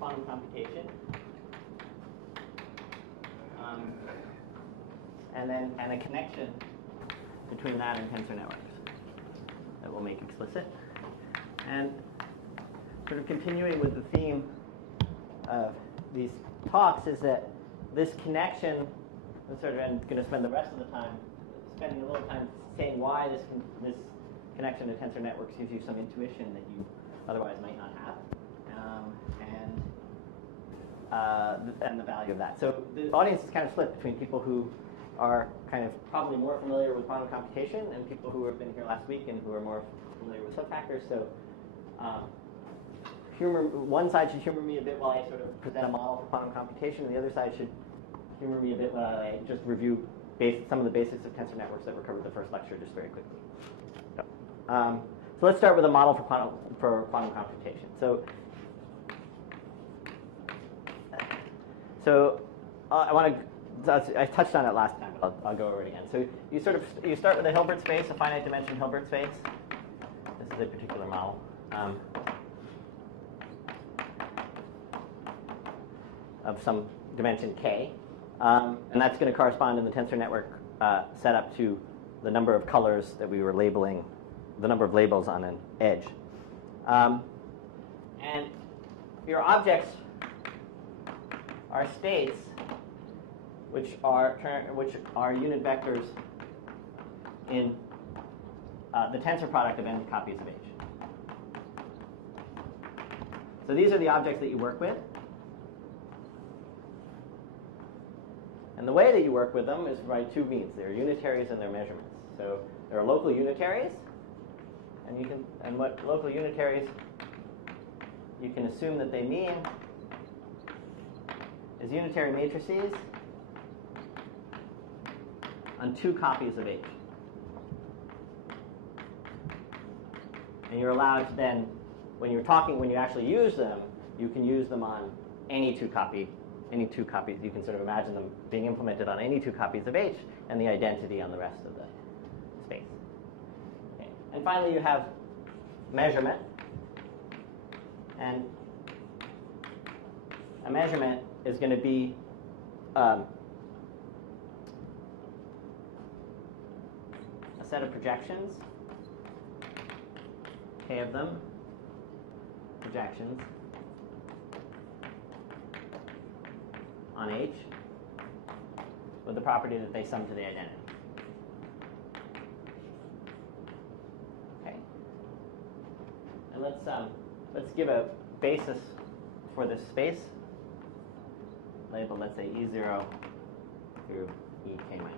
quantum computation. And a connection between that and tensor networks that we'll make explicit. And sort of continuing with the theme of these talks is that this connection, I'm going to spend the rest of the time spending a little time saying why this connection to tensor networks gives you some intuition that you otherwise might not have, and the value of that. So the audience is kind of split between people who are kind of probably more familiar with quantum computation and people who have been here last week and who are more familiar with subfactors. So one side should humor me a bit while I sort of present a model for quantum computation, and the other side should humor me a bit while I just review some of the basics of tensor networks that were covered in the first lecture just very quickly. So let's start with a model for quantum computation. So I touched on it last time, but I'll go over it again. So you start with a Hilbert space, a finite dimension Hilbert space. This is a particular model. Of some dimension k, and that's going to correspond in the tensor network setup to the number of colors that we were labeling, the number of labels on an edge. And your objects are states which are unit vectors in the tensor product of n copies of h. So these are the objects that you work with. And the way that you work with them is by two means. They're unitaries and they're measurements. So there are local unitaries, and what local unitaries you can assume that they mean is unitary matrices on two copies of H. And you're allowed to then, when you actually use them, you can use them on any two copies. You can sort of imagine them being implemented on any two copies of H and the identity on the rest of the space. Okay. And finally, you have measurement. And a measurement is going to be a set of projections, k of them, projections on H with the property that they sum to the identity. Okay. And let's give a basis for this space labeled, let's say, E0 through Ek minus 1.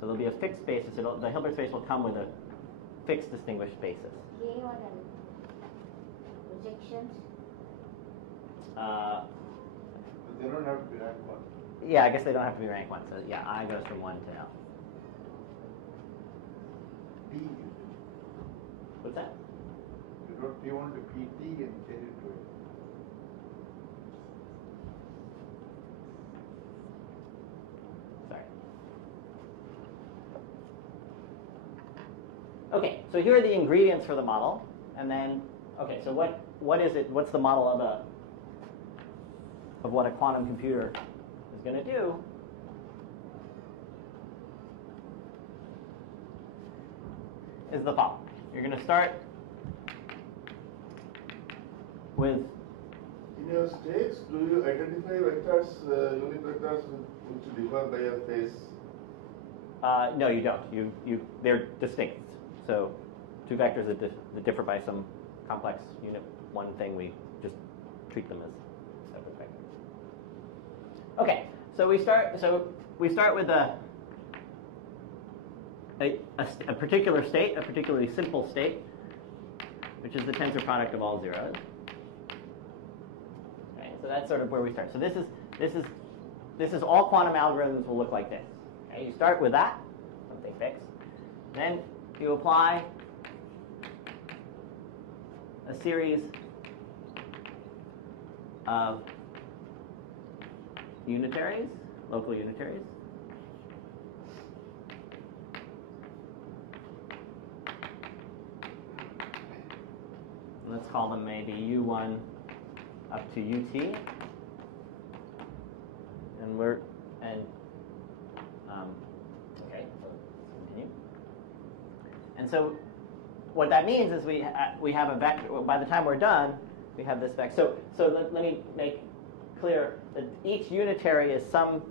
So there'll be a fixed basis. The Hilbert space will come with a fixed distinguished basis. K or projections? They don't have to be rank 1. Yeah, I guess they don't have to be rank 1. So yeah, I goes from 1 to L. P. What's that? You wrote P1 to PT and change it to it. Sorry. Okay, so here are the ingredients for the model. And then, okay, so what is it? What's the model of what a quantum computer is going to do? Is the following. You're going to start with... In your states, do you identify vectors, unit vectors, which differ by a phase? No, you don't. They're distinct. So two vectors that differ by some complex unit one thing, we just treat them as separate vectors. Okay, so we start with a particular state, a particularly simple state, which is the tensor product of all zeros. Okay, so that's sort of where we start. So this is all quantum algorithms will look like this. Okay, you start with that, something fixed. Then you apply a series of unitaries, local unitaries. Let's call them maybe U1, up to ut, and okay, so let's continue. And so what that means is we have a vector. By the time we're done, we have this vector. So let me make clear that each unitary is some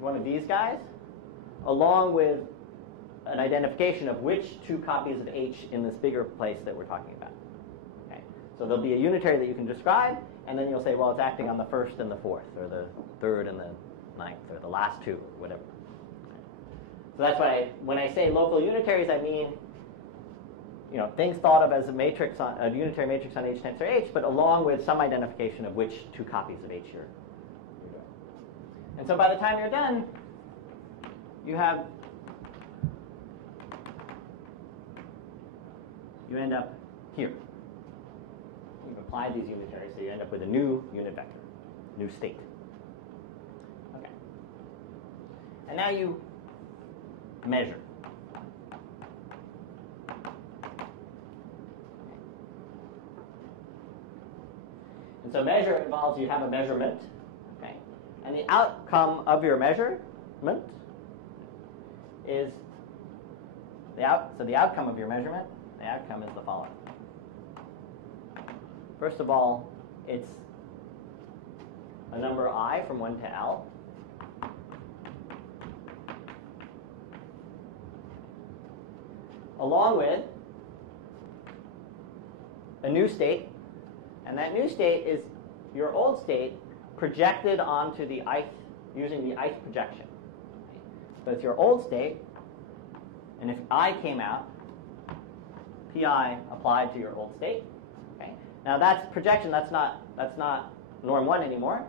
one of these guys, along with an identification of which two copies of H in this bigger place that we're talking about. Okay? So there'll be a unitary that you can describe, and then you'll say, well, it's acting on the first and the fourth, or the third and the ninth, or the last two, or whatever. Okay? So that's why when I say local unitaries, I mean things thought of as a unitary matrix on H tensor H, but along with some identification of which two copies of H you're doing. And so by the time you're done, you end up here. You've applied these unitaries, so you end up with a new unit vector, new state. Okay. And now you measure. And so measure involves you have a measurement, okay? And the outcome of your measurement is the outcome of your measurement, the outcome is the following. First of all, it's a number I from 1 to L. Along with a new state, and that new state is your old state projected onto the ith using the ith projection. So it's your old state, and if I came out, pi applied to your old state. Okay. Now that's projection. That's not norm 1 anymore.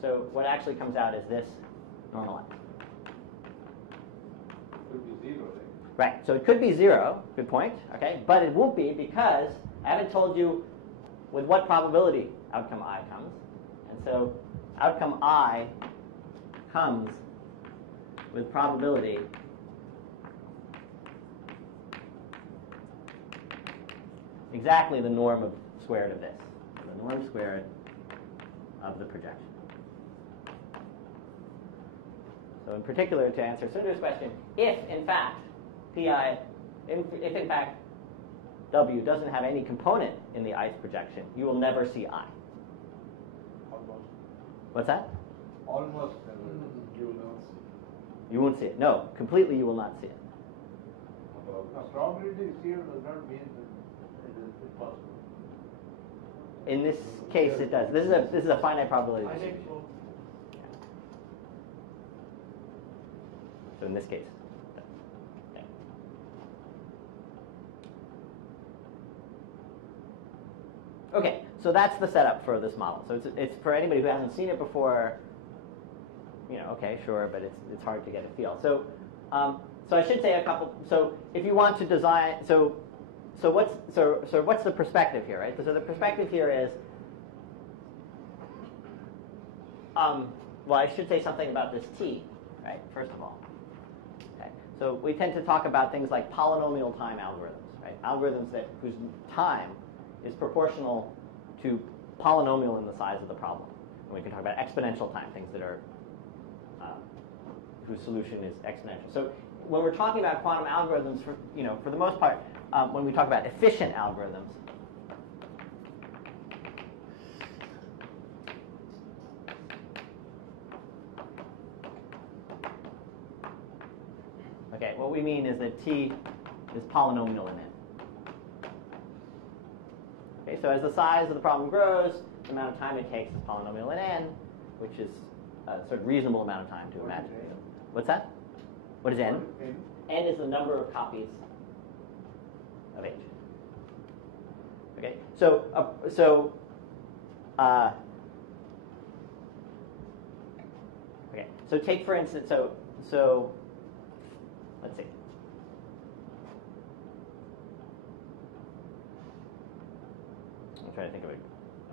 So what actually comes out is this normal line. Could be 0, right? Right. So it could be 0. Good point. Okay. But it won't be because I haven't told you with what probability outcome I comes. And so outcome I comes with probability exactly the norm squared of this, the norm squared of the projection. So in particular, to answer Sundar's question, if in fact W doesn't have any component in the ith projection, you will never see I. Almost. What's that? Almost never. You will not see. You won't see it. No, completely you will not see it. Probability 0 does not mean that it is impossible. In this case, it does. This is a finite probability distribution. So in this case. Okay. Okay, so that's the setup for this model. So it's for anybody who hasn't seen it before. Okay, sure, but it's hard to get a feel. So so I should say a couple. So if you want to design, so what's the perspective here, right? So the perspective here is, well, I should say something about this T, right? First of all, okay. So we tend to talk about things like polynomial time algorithms, right? Algorithms whose time is proportional to polynomial in the size of the problem. And we can talk about exponential time, things that are whose solution is exponential. So when we're talking about quantum algorithms, for the most part, when we talk about efficient algorithms, okay, what we mean is that T is polynomial in n. Okay, so as the size of the problem grows, the amount of time it takes is polynomial in n, which is a sort of reasonable amount of time to imagine. What's that? What is n? N is the number of copies of H. Okay, okay, so take for instance, so let's see. I'm trying to think of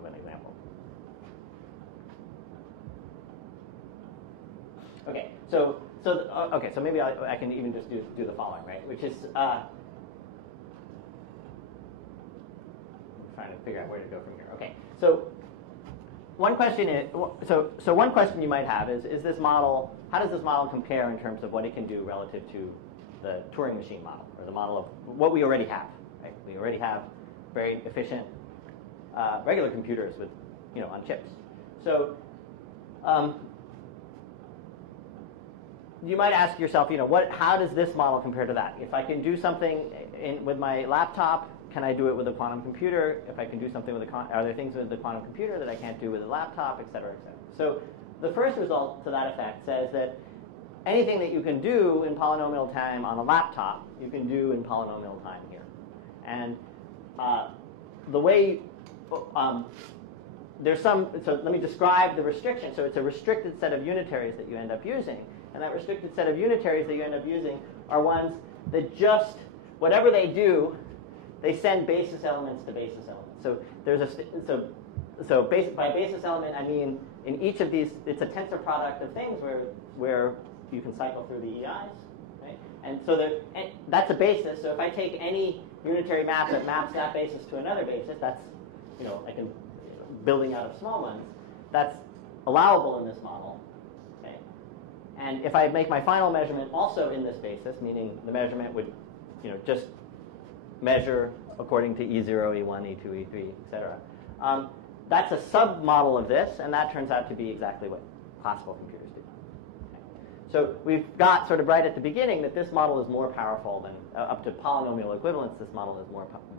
an example. Okay, so maybe I can even just do the following, right? Which is I'm trying to figure out where to go from here. Okay, so one question is, so one question you might have is this model, how does this model compare in terms of what it can do relative to the Turing machine model, or the model of what we already have, right? We already have very efficient regular computers with, on chips. So you might ask yourself, how does this model compare to that? If I can do something with my laptop, can I do it with a quantum computer? If I can do something with are there things with the quantum computer that I can't do with a laptop, et cetera, et cetera? So the first result to that effect says that anything that you can do in polynomial time on a laptop, you can do in polynomial time here. And the way, there's some, so let me describe the restriction. So it's a restricted set of unitaries that you end up using. And that restricted set of unitaries that you end up using are ones that just, whatever they do, they send basis elements to basis elements. So there's by basis element, I mean in each of these, it's a tensor product of things where you can cycle through the EIs, right? And so that's a basis. So if I take any unitary map that maps that basis to another basis, that's, I can, building out of small ones, that's allowable in this model. Okay? And if I make my final measurement also in this basis, meaning the measurement would, just measure according to E0, E1, E2, E3, etc. That's a submodel of this, and that turns out to be exactly what classical computers do. Okay. So we've got sort of right at the beginning that this model is more powerful than, up to polynomial equivalence, this model is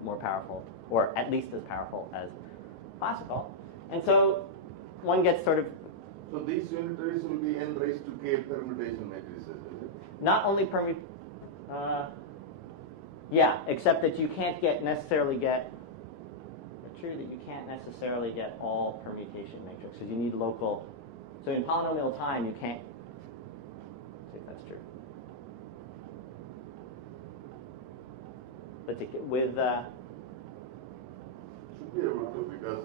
more powerful, or at least as powerful as classical. And so one gets sort of... So these unitaries will be n raised to k permutation matrices, is it? Not only yeah, except that you can't necessarily get, it's true that you can't necessarily get all permutation matrices, because you need local, so in polynomial time you can't, let's see if that's true. Let's see, with, should be able to, because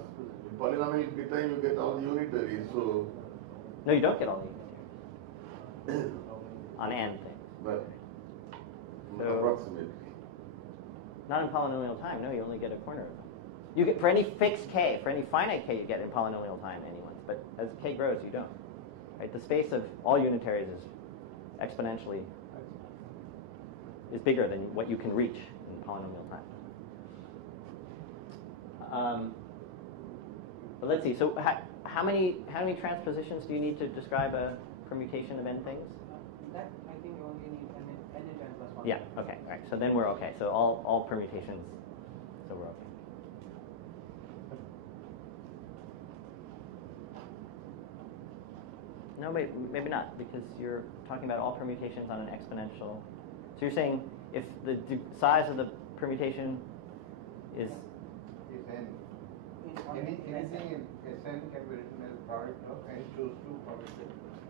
in polynomial time you get all the unitaries, so... No, you don't get all the unitaries. On n things. But, so, approximately. Not in polynomial time. No, you only get a corner of them. You get for any fixed k, for any finite k, you get in polynomial time any ones. But as k grows, you don't. Right? The space of all unitaries is exponentially bigger than what you can reach in polynomial time. But let's see. So how many transpositions do you need to describe a permutation of n things? That I think you only need n into n plus 1. Yeah, okay, all right. So then we're okay. So all permutations, so we're okay. No, maybe not, because you're talking about all permutations on an exponential. So you're saying if the size of the permutation is n. Anything in Sn can be written as product of n choose 2 product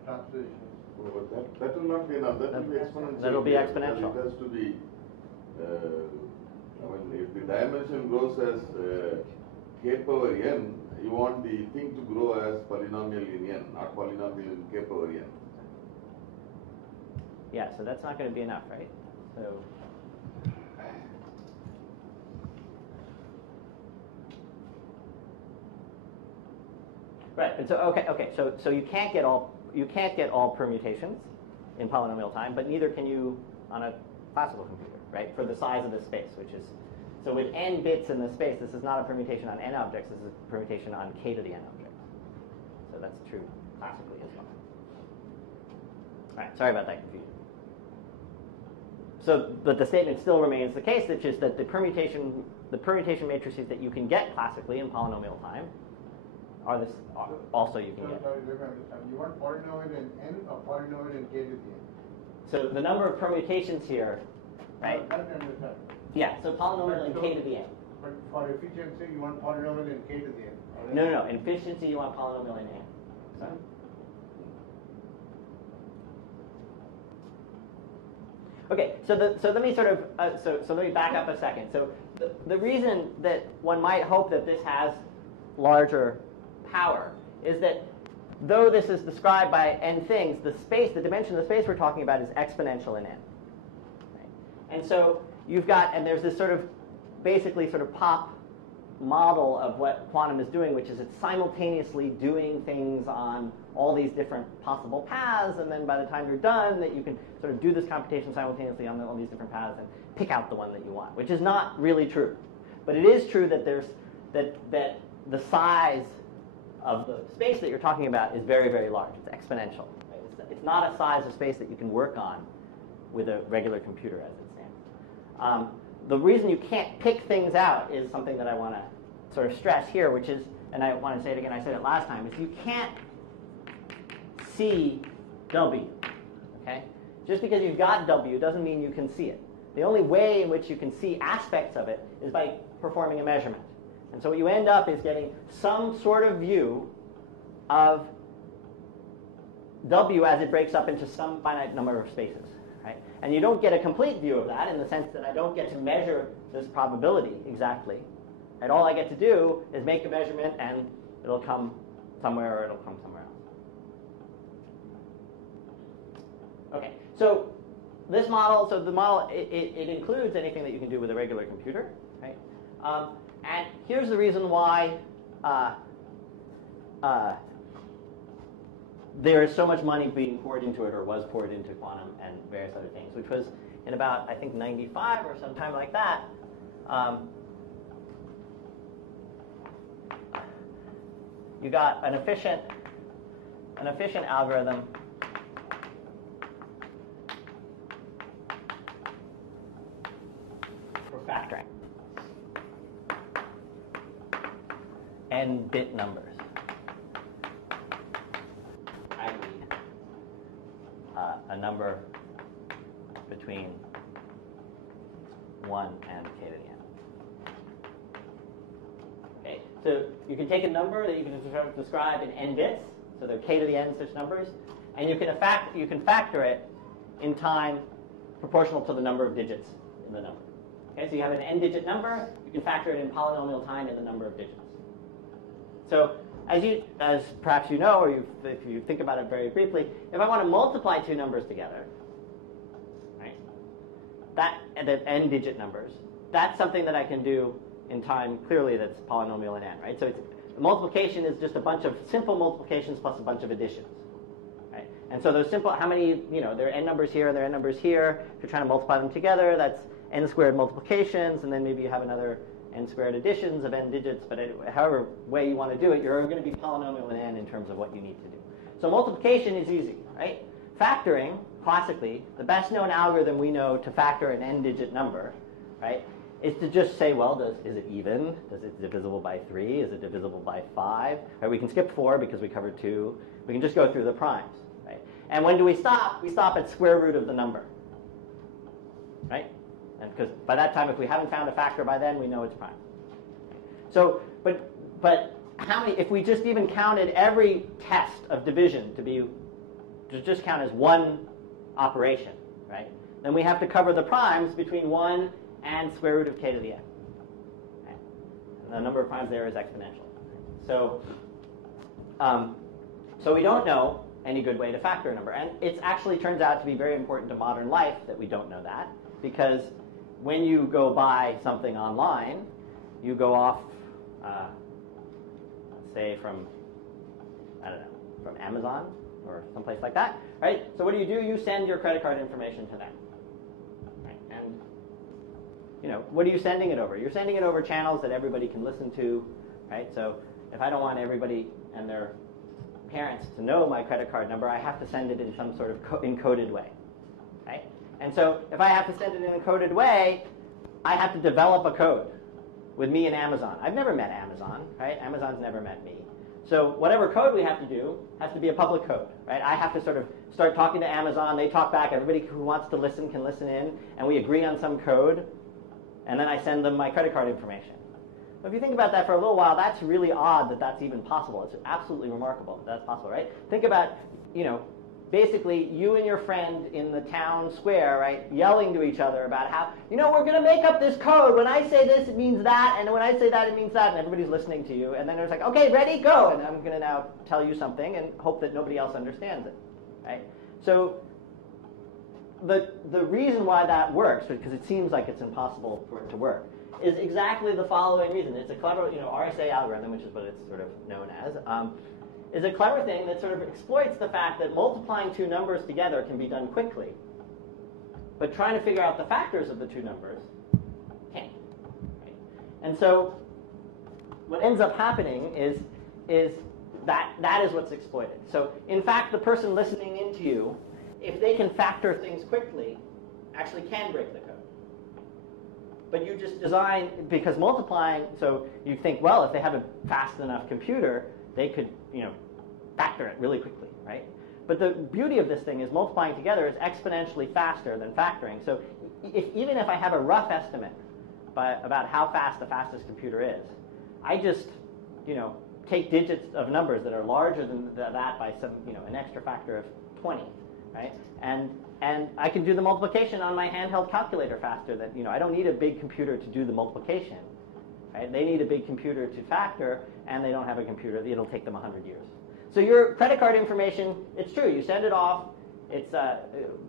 transpositions. Oh, but that will not be enough. That will be exponential. That will be exponential. It has to be, if the dimension grows as k power n, you want the thing to grow as polynomial in n, not polynomial in k power n. Yeah, so that's not going to be enough, right? So right, and so okay, so you can't get all permutations in polynomial time, but neither can you on a classical computer, right? For the size of the space, which is so with n bits in the space, this is not a permutation on n objects. This is a permutation on k to the n objects. So that's true classically as well. All right, sorry about that confusion. So, but the statement still remains the case, which is that the permutation matrices that you can get classically in polynomial time are this also you can get. Sorry, let me understand. You want polynomial in n or polynomial in k to the n? So the number of permutations here, right? I don't understand. Yeah, so polynomial in k to the n. But for efficiency, you want polynomial in k to the n. Right? No. In efficiency, you want polynomial in n. Sorry? Okay, so let me sort of so let me back up a second. So the reason that one might hope that this has larger power is that though this is described by n things, the dimension of the space we're talking about is exponential in n. Right? And so you've got, and there's this sort of basically sort of pop model of what quantum is doing, which is it's simultaneously doing things on all these different possible paths, and then by the time you're done, that you can sort of do this computation simultaneously on all these different paths and pick out the one that you want, which is not really true. But it is true that that the size of the space that you're talking about is very, very large. It's exponential. Right? It's not a size of space that you can work on with a regular computer as it stands. The reason you can't pick things out is something that I want to sort of stress here, which is, and I want to say it again, I said it last time, is you can't see W. Okay? Just because you've got W doesn't mean you can see it. The only way in which you can see aspects of it is by performing a measurement. And so what you end up is getting some sort of view of W as it breaks up into some finite number of spaces. Right? And you don't get a complete view of that in the sense that I don't get to measure this probability exactly. And all I get to do is make a measurement, and it'll come somewhere or it'll come somewhere else. Okay, so this model, so the model, it includes anything that you can do with a regular computer. Right? And here's the reason why there is so much money being poured into it, or was poured into quantum and various other things, which was in about, I think, 95 or sometime like that. You got an efficient algorithm for factoring n-bit numbers. A number between 1 and k to the n. Okay, so you can take a number that you can describe in n bits, so they're k to the n such numbers, and you can factor it in time proportional to the number of digits in the number. Okay, so you have an n-digit number, you can factor it in polynomial time in the number of digits. So as perhaps you know, or if you think about it very briefly, if I want to multiply two numbers together, right, the n-digit numbers, that's something that I can do in time clearly that's polynomial in n, right? So multiplication is just a bunch of simple multiplications plus a bunch of additions, right? And so those simple, how many, there are n numbers here and there are n numbers here. If you're trying to multiply them together, that's n squared multiplications, and then maybe you have another n squared additions of n digits, but however way you want to do it, you're going to be polynomial in n in terms of what you need to do. So multiplication is easy, right? Factoring, classically, the best known algorithm we know to factor an n-digit number, right, is to just say, well, is it even? Is it divisible by 3? Is it divisible by 5? Right, we can skip 4 because we covered 2. We can just go through the primes, right? And when do we stop? We stop at square root of the number, right? And because by that time, if we haven't found a factor by then, we know it's prime. So, but how many? If we just even counted every test of division to just count as one operation, right? Then we have to cover the primes between 1 and square root of k to the n. Right? And the number of primes there is exponential. So, so we don't know any good way to factor a number, and it actually turns out to be very important to modern life that we don't know that, because when you go buy something online, you go off, say from, I don't know, from Amazon or someplace like that, right? So what do? You send your credit card information to them, right? And, what are you sending it over? You're sending it over channels that everybody can listen to, right? So if I don't want everybody and their parents to know my credit card number, I have to send it in some sort of encoded way, right? And so if I have to send it in an encoded way, I have to develop a code with me and Amazon. I've never met Amazon, right? Amazon's never met me. So whatever code we have to do has to be a public code, right? I have to sort of start talking to Amazon. They talk back. Everybody who wants to listen can listen in. And we agree on some code. And then I send them my credit card information. So if you think about that for a little while, that's really odd that that's even possible. It's absolutely remarkable that that's possible, right? Think about, basically you and your friend in the town square, right, yelling to each other about how, we're going to make up this code. When I say this, it means that, and when I say that, it means that, and everybody's listening to you. And then there's like, okay, ready, go. And I'm going to now tell you something and hope that nobody else understands it, right? So the reason why that works, because it seems like it's impossible for it to work, is exactly the following reason. It's a clever, RSA algorithm, which is what it's sort of known as, is a clever thing that sort of exploits the fact that multiplying two numbers together can be done quickly, but trying to figure out the factors of the two numbers can't. Right? And so what ends up happening is that is what's exploited. So in fact, the person listening into you, if they can factor things quickly, actually can break the code. But you just design, because multiplying, so you think, well, if they have a fast enough computer, they could, factor it really quickly, right? But the beauty of this thing is multiplying together is exponentially faster than factoring. So even if I have a rough estimate about how fast the fastest computer is, I just, take digits of numbers that are larger than that by some, an extra factor of 20, right? And I can do the multiplication on my handheld calculator faster than, I don't need a big computer to do the multiplication, right? They need a big computer to factor, and they don't have a computer. It'll take them 100 years. So your credit card information, it's true. You send it off. It's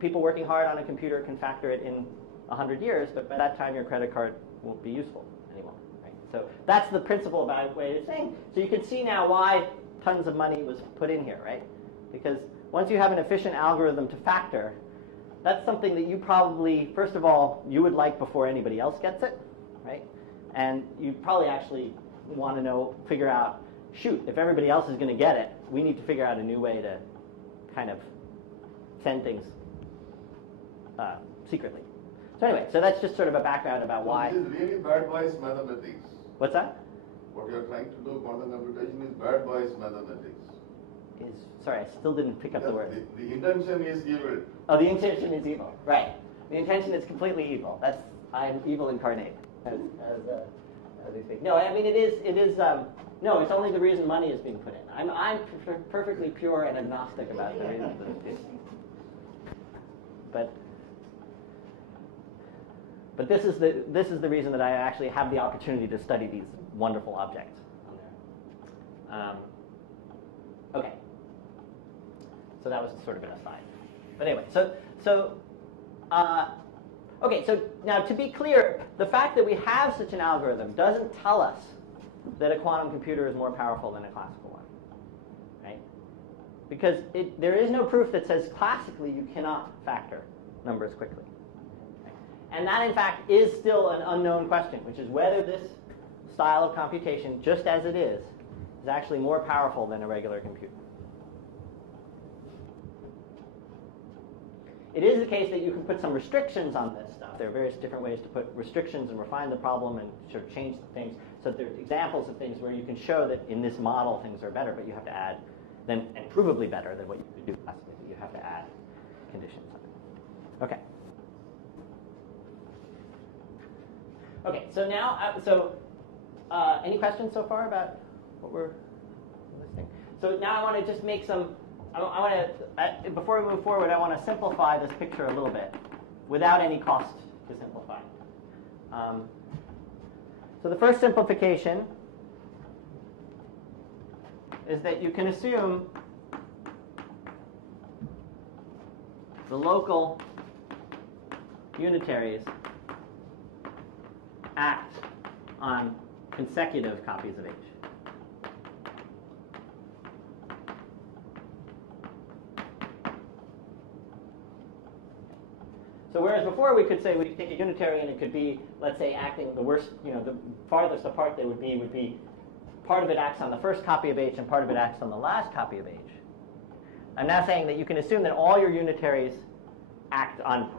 people working hard on a computer can factor it in 100 years, but by that time your credit card won't be useful anymore. Right? So that's the principle about what it's saying. So you can see now why tons of money was put in here, right? Because once you have an efficient algorithm to factor, that's something that you probably, first of all, you would like before anybody else gets it, right? And you probably actually want to figure out, shoot, if everybody else is going to get it, we need to figure out a new way to kind of send things secretly. So anyway, so that's just sort of a background about why. This is really bad boys mathematics. What's that? What you are trying to do, quantum computation, is bad boys mathematics. Sorry, I still didn't pick up the word. The intention is evil. Oh, the intention is evil. Right. The intention is completely evil. I'm evil incarnate, as they speak. No, I mean it is. No, it's only the reason money is being put in. I'm perfectly pure and agnostic about the reason that it's But this is the reason that I actually have the opportunity to study these wonderful objects on there. Okay. So that was sort of an aside. But anyway, okay, so now to be clear, the fact that we have such an algorithm doesn't tell us that a quantum computer is more powerful than a classical one, right? Because there is no proof that says classically you cannot factor numbers quickly. Right? And that, in fact, is still an unknown question, which is whether this style of computation, just as it is actually more powerful than a regular computer. It is the case that you can put some restrictions on this stuff. There are various different ways to put restrictions and refine the problem and sort of change the things. So there are examples of things where you can show that in this model things are better, but you have to add, and provably better than what you could do classically. You have to add conditions on it. Okay. Okay, so now, any questions so far about what we're listening? So now I want to just make some. Before we move forward, I want to simplify this picture a little bit without any cost to simplify. So the first simplification is that you can assume the local unitaries act on consecutive copies of H. So whereas before we could say we could take a unitary and it could be, let's say, acting the worst, the farthest apart they would be part of it acts on the first copy of H and part of it acts on the last copy of H. I'm now saying that you can assume that all your unitaries act on,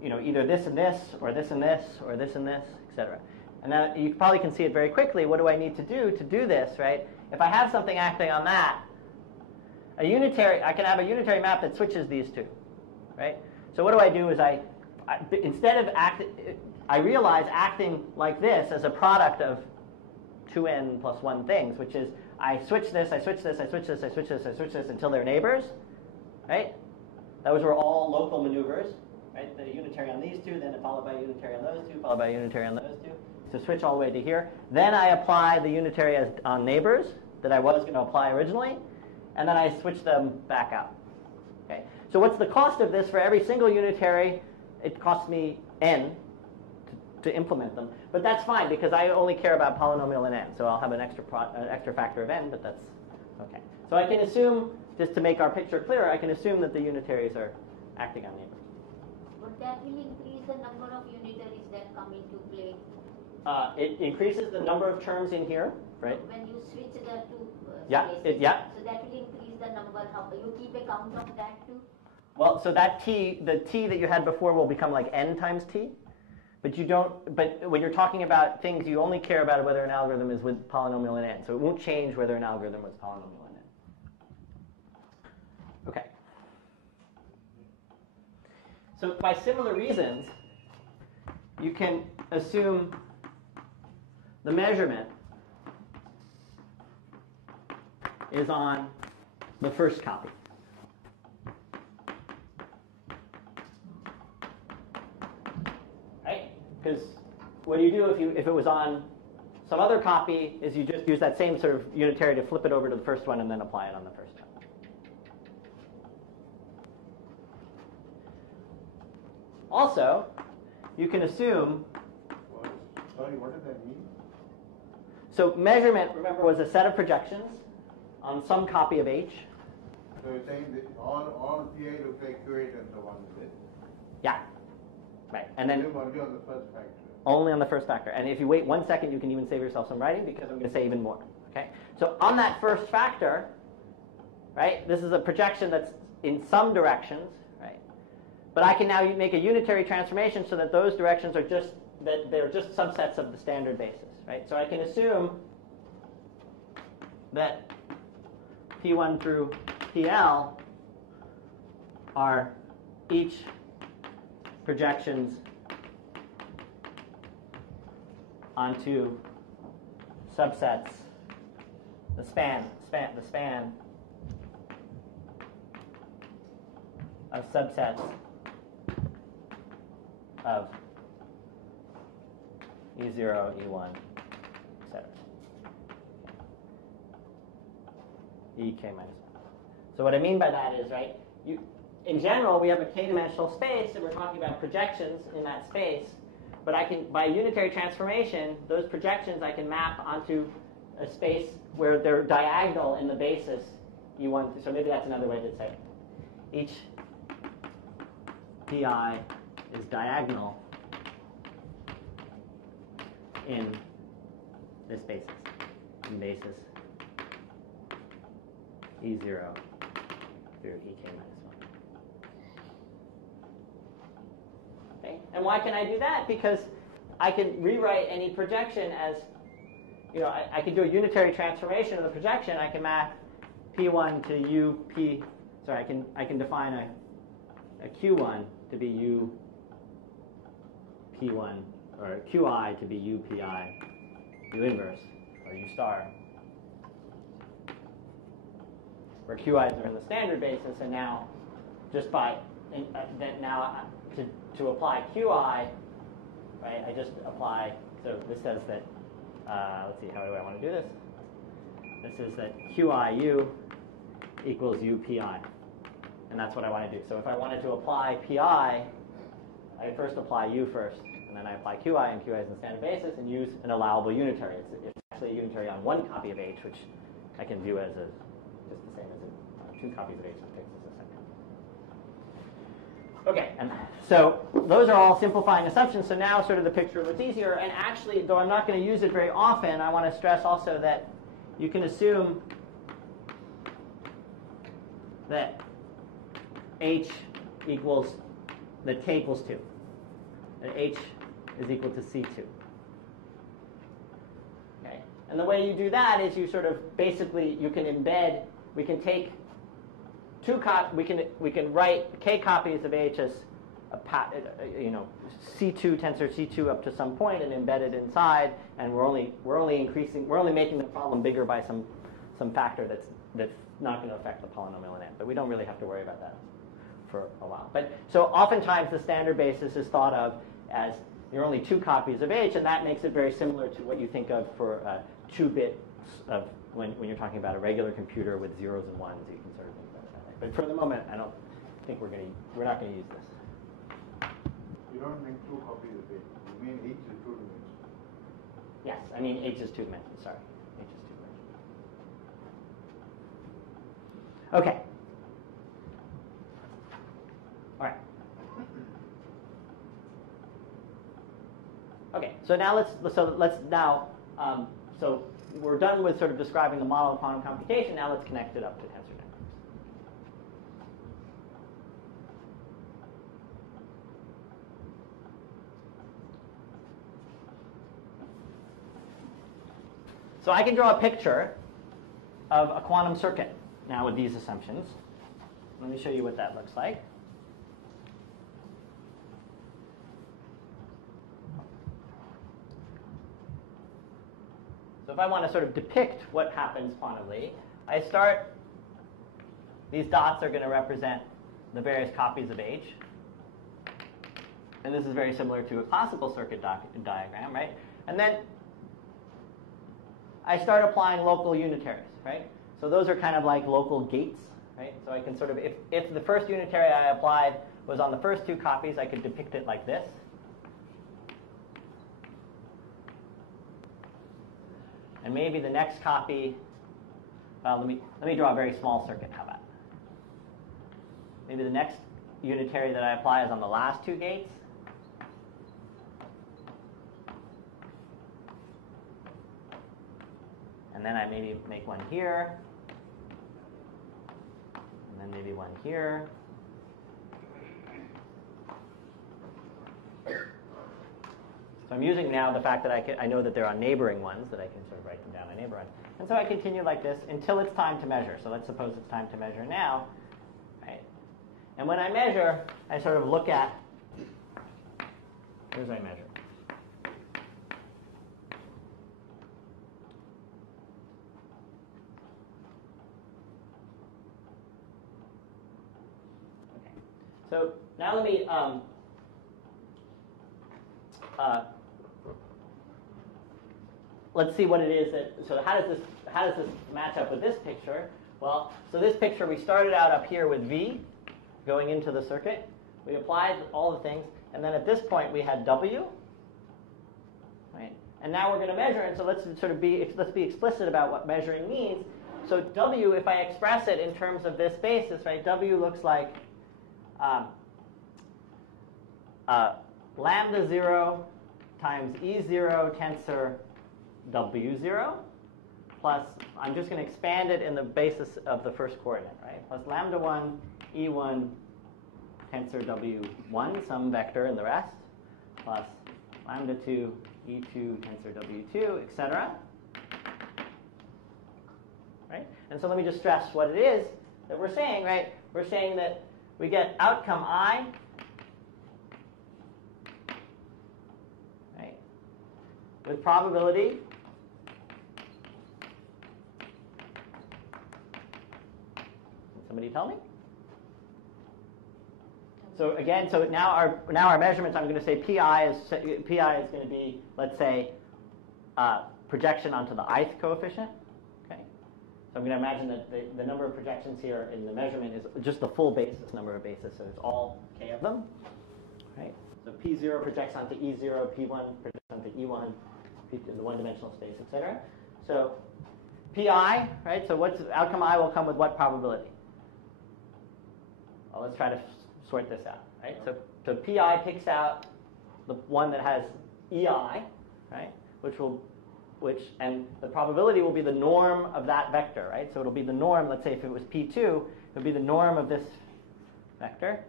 either this and this, or this and this, or this and this, etc. And now you probably can see it very quickly. What do I need to do this, right? If I have something acting on that, I can have a unitary map that switches these two, right? So what I do is I realize acting like this as a product of 2n plus 1 things, which is I switch this, I switch this, I switch this, I switch this, I switch this until they're neighbors, right? Those were all local maneuvers, right? The unitary on these two, then followed by a unitary on those two, followed by a unitary on those two. So switch all the way to here. Then I apply the unitary on neighbors that I was going to apply originally, and then I switch them back out. Okay. So what's the cost of this for every single unitary? It costs me n to to implement them. But that's fine because I only care about polynomial in n. So I'll have an extra factor of n, but that's okay. So I can assume, just to make our picture clearer, I can assume that the unitaries are acting on neighbors. But that will increase the number of unitaries that come into play. It increases the number of terms in here, right? When you switch the two spaces, so that will increase the number. How you keep a count of that too? Well, so that the t that you had before will become like n times t, but you don't. But when you're talking about things, you only care about whether an algorithm is with polynomial in n. So it won't change whether an algorithm was polynomial in n. Okay. So by similar reasons, you can assume the measurement is on the first copy. Right? Because what do you do if it was on some other copy is you just use that same sort of unitary to flip it over to the first one and then apply it on the first one. Also, you can assume. Sorry, what does that mean? So measurement, remember, was a set of projections on some copy of H. So you're saying that all PI look like Q8 and so on, is it? Yeah. Right. And then Only on the first factor. only on the first factor. And if you wait 1 second, you can even save yourself some writing because I'm going to say even more. Okay. So on that first factor, right, this is a projection that's in some directions, right? But I can now make a unitary transformation so that those directions are just they're just subsets of the standard basis, right? So I can assume that P1 through PL are each projections onto subsets, the span of subsets of E0, E1, etc. Ek minus 1. So what I mean by that is, right, in general, we have a k-dimensional space, and we're talking about projections in that space. But I can, by unitary transformation, those projections I can map onto a space where they're diagonal in the basis E1. So maybe that's another way to say it. Each pi is diagonal in this basis, in basis E0 through Ek minus 1. Okay? And why can I do that? Because I can rewrite any projection as, I can do a unitary transformation of the projection. I can map P1 to U P. Sorry, I can define a Q1 to be U P1, or Qi to be U Pi, U inverse, or U star, where Qi's are in the standard basis, and now just by to apply Qi, right? I just apply. So this says that. Let's see. How do I want to do this? This is that Qiu equals U Pi, and that's what I want to do. So if I wanted to apply Pi, I first apply U first, and then I apply Qi, and Qi is in the standard basis, and use an allowable unitary. It's actually a unitary on one copy of H, which I can view as just the same as two copies of H that fixes the second. Okay, and so those are all simplifying assumptions. So now sort of the picture looks easier. And actually, though I'm not going to use it very often, I want to stress also that you can assume that H equals, that K equals 2. That H is equal to C2. Okay? And the way you do that is you sort of basically, you can embed, we can take we can write K copies of H as C2 tensor C2 up to some point and embed it inside, and we're only making the problem bigger by some factor that's not going to affect the polynomial in n. But we don't really have to worry about that for a while. But so oftentimes the standard basis is thought of as there are only two copies of H, and that makes it very similar to what you think of for 2 bits of when you're talking about a regular computer with zeros and ones. You can sort of think about it that way. But for the moment, I don't think we're not going to use this. You don't make 2 copies of H. You mean H is two-dimensional? Yes, I mean H is two-dimensional. Sorry, H is two-dimensional. Okay. All right. Okay. So now so we're done with sort of describing the model of quantum computation. Now let's connect it up to tensor networks. So I can draw a picture of a quantum circuit now with these assumptions. Let me show you what that looks like. So if I want to sort of depict what happens quantumly, these dots are going to represent the various copies of H. And this is very similar to a classical circuit diagram, right? And then I start applying local unitaries, right? So those are kind of like local gates, right? So I can sort of, if the first unitary I applied was on the first two copies, I could depict it like this. And maybe the next copy, let me draw a very small circuit, how about? Maybe the next unitary that I apply is on the last two gates. And then I maybe make one here, and then maybe one here. So I'm using now the fact that I know that there are neighboring ones, that I can sort of write them down on neighboring ones. And so I continue like this until it's time to measure. So let's suppose it's time to measure now, right? And when I measure, I sort of look at, here's I measure. So now let me let's see what it is that. So how does this match up with this picture? Well, so this picture we started out up here with V going into the circuit. We applied all the things, and then at this point we had W. Right, and now we're going to measure, and so let's be explicit about what measuring means. So W, if I express it in terms of this basis, right? W looks like lambda 0 times E0 tensor W0 plus, I'm just going to expand it in the basis of the first coordinate, right? Plus lambda 1 E1 tensor W1, some vector in the rest, plus lambda 2 E2 tensor W2, etc. Right? And so let me just stress what it is that we're saying, right? We're saying that we get outcome I, right, with probability can somebody tell me? So again, so now our measurements, I'm going to say PI is going to be, let's say, projection onto the ith coefficient. Okay, so I'm going to imagine that the number of projections here in the measurement is just the full basis number of bases, so it's all k of them. Right. So P0 projects onto E0, P1 projects onto E1, in the one-dimensional space, etc. So PI, right? So what's outcome I will come with what probability? Well, let's try to sort this out, right? So PI picks out the one that has EI, right? And the probability will be the norm of that vector, right? So it'll be the norm. Let's say if it was P2, it would be the norm of this vector,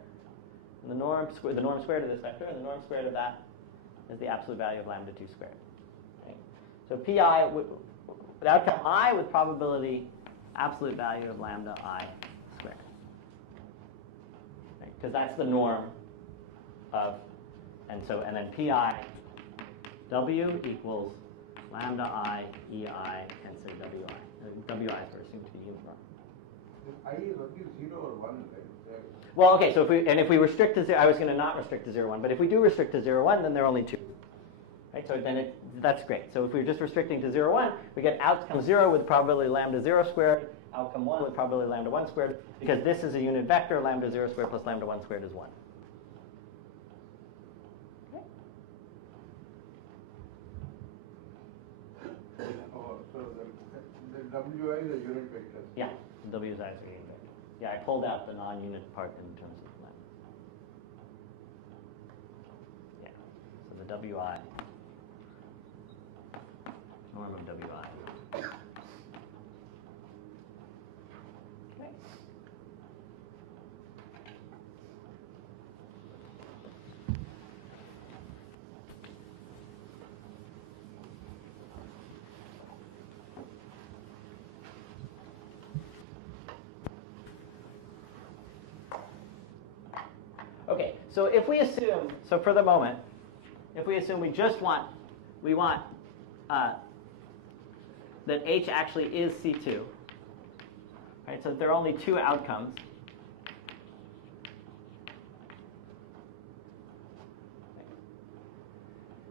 and the norm squared of this vector, and the norm squared of that is the absolute value of lambda 2 squared. Right? So PI with outcome I with probability absolute value of lambda I squared. Because that's the norm of, and then PI W equals lambda I EI tensor WI. WI is assumed to be uniform. I is only 0 or 1, right? Well, okay, so if we restrict to 0, I was going to not restrict to 0, 1, but if we do restrict to 0, 1, then there are only 2. Right? So then that's great. So if we're just restricting to 0, 1, we get outcome 0 with probability lambda 0 squared, outcome 1 with probability lambda 1 squared, because this is a unit vector, lambda 0 squared plus lambda 1 squared is 1. Okay. WI is a unit vector. Yeah, WI is a unit vector. Yeah, I pulled out the non-unit part in terms of that. Yeah, so the WI, norm of WI. Okay. Okay, so if we assume, so for the moment, if we assume we want that H actually is C2, right? So there are only two outcomes.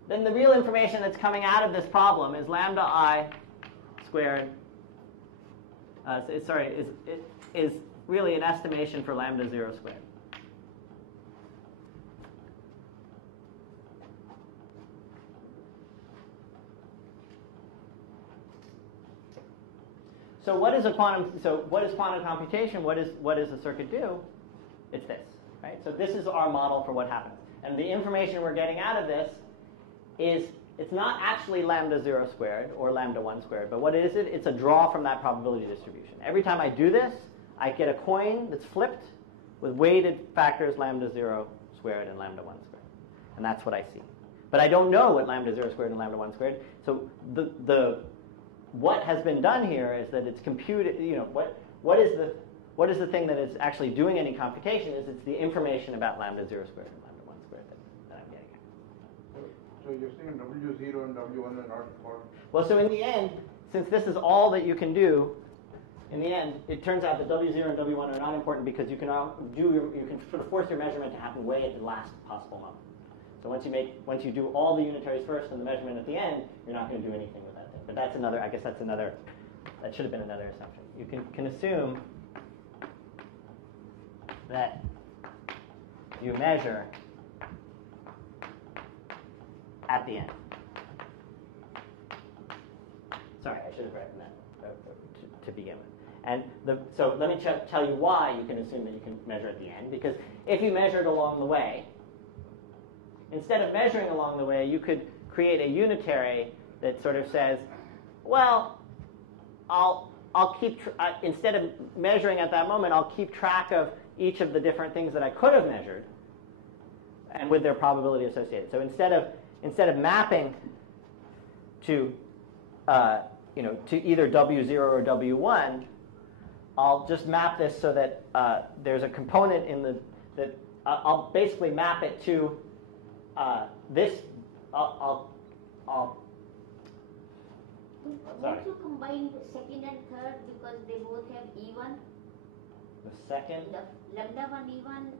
Then the real information that's coming out of this problem is lambda I squared. Is really an estimation for lambda 0 squared. So what is quantum computation? What does a circuit do? It's this, right? So this is our model for what happens. And the information we're getting out of this is, it's not actually lambda 0 squared or lambda 1 squared, but what is it? It's a draw from that probability distribution. Every time I do this, I get a coin that's flipped with weighted factors lambda 0 squared and lambda 1 squared. And that's what I see. But I don't know what lambda 0 squared and lambda 1 squared. So what has been done here is that it's computed, what is the thing that is actually doing any computation is it's the information about lambda 0 squared and lambda 1 squared that I'm getting at. So you're saying W0 and W1 are not important? Well, so in the end, since this is all that you can do, in the end, it turns out that W0 and W1 are not important because you can sort of force your measurement to happen way at the last possible moment. So once you do all the unitaries first and the measurement at the end, you're not going to do anything with that thing. But that should have been another assumption. You can assume that you measure at the end. Sorry, I should have written that to begin with. And so let me tell you why you can assume that you can measure at the end. Because if you measured along the way, instead of measuring along the way, you could create a unitary that sort of says, well, I'll keep instead of measuring at that moment, I'll keep track of each of the different things that I could have measured, and with their probability associated. So instead of mapping to either W0 or W1, I'll just map this so that there's a component that I'll basically map it to this. Won't you combine the second and third because they both have E1? The second? The lambda 1 E1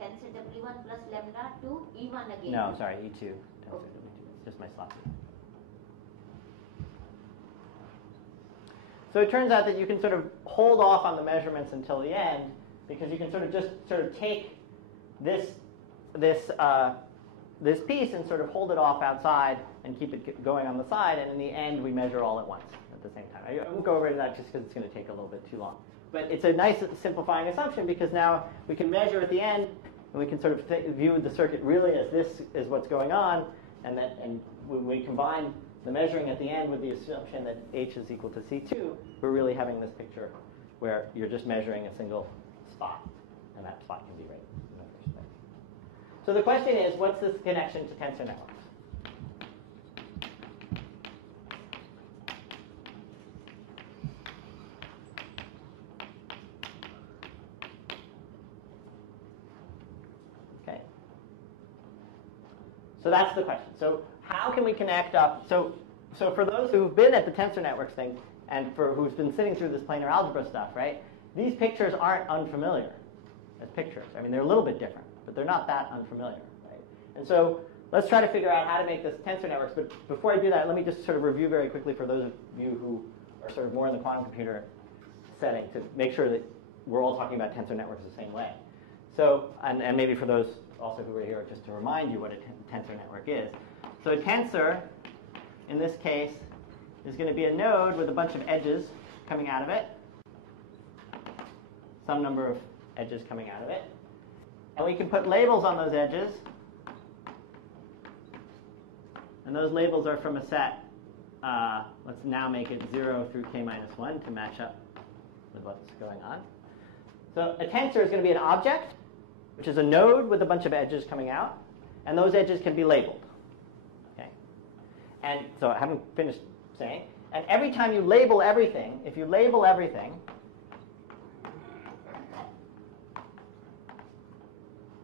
cancel W1 plus lambda 2 E1 again. No, sorry, E2. Okay. It's just my slot. So it turns out that you can sort of hold off on the measurements until the end because you can sort of take this piece and sort of hold it off outside and keep it going on the side, and in the end we measure all at once at the same time. I won't go over to that just because it's going to take a little bit too long. But it's a nice simplifying assumption because now we can measure at the end and we can sort of view the circuit really as this is what's going on, and when we combine the measuring at the end with the assumption that H is equal to C2, we're really having this picture where you're just measuring a single spot, and that spot can be right in another space. So the question is, what's this connection to tensor networks? Okay. So that's the question. So how can we connect up? So for those who've been at the tensor networks thing, and for who's been sitting through this planar algebra stuff, right? These pictures aren't unfamiliar as pictures. I mean, they're a little bit different, but they're not that unfamiliar, right? And so let's try to figure out how to make this tensor networks. But before I do that, let me just sort of review very quickly for those of you who are sort of more in the quantum computer setting to make sure that we're all talking about tensor networks the same way. So, and maybe for those also who are here, just to remind you what a tensor network is. So a tensor, in this case, is going to be a node with a bunch of edges coming out of it, some number of edges coming out of it. And we can put labels on those edges. And those labels are from a set. Let's now make it 0 through k minus 1 to match up with what's going on. So a tensor is going to be an object, which is a node with a bunch of edges coming out. And those edges can be labeled. Okay? And so I haven't finished saying. And every time you label everything, if you label everything,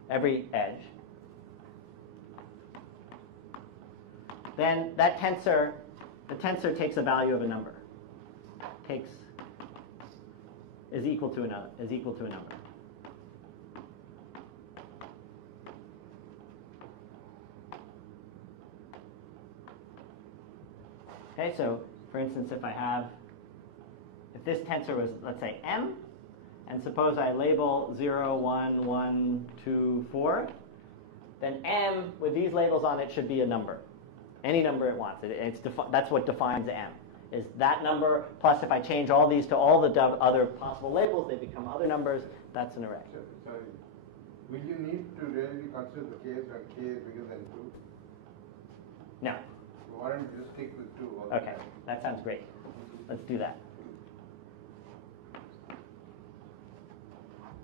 every edge, then that tensor, the tensor takes a value of a number. Is equal to a number. Okay, so for instance, if this tensor was, let's say, m, and suppose I label 0, 1, 1, 2, 4, then m with these labels on it should be a number. Any number it wants. That's what defines m. Is that number, plus if I change all these to all the other possible labels, they become other numbers. That's an array. Sorry. Will you need to really consider the case when k is bigger than 2? No. Why don't you just stick with 2? Okay, that sounds great. Let's do that.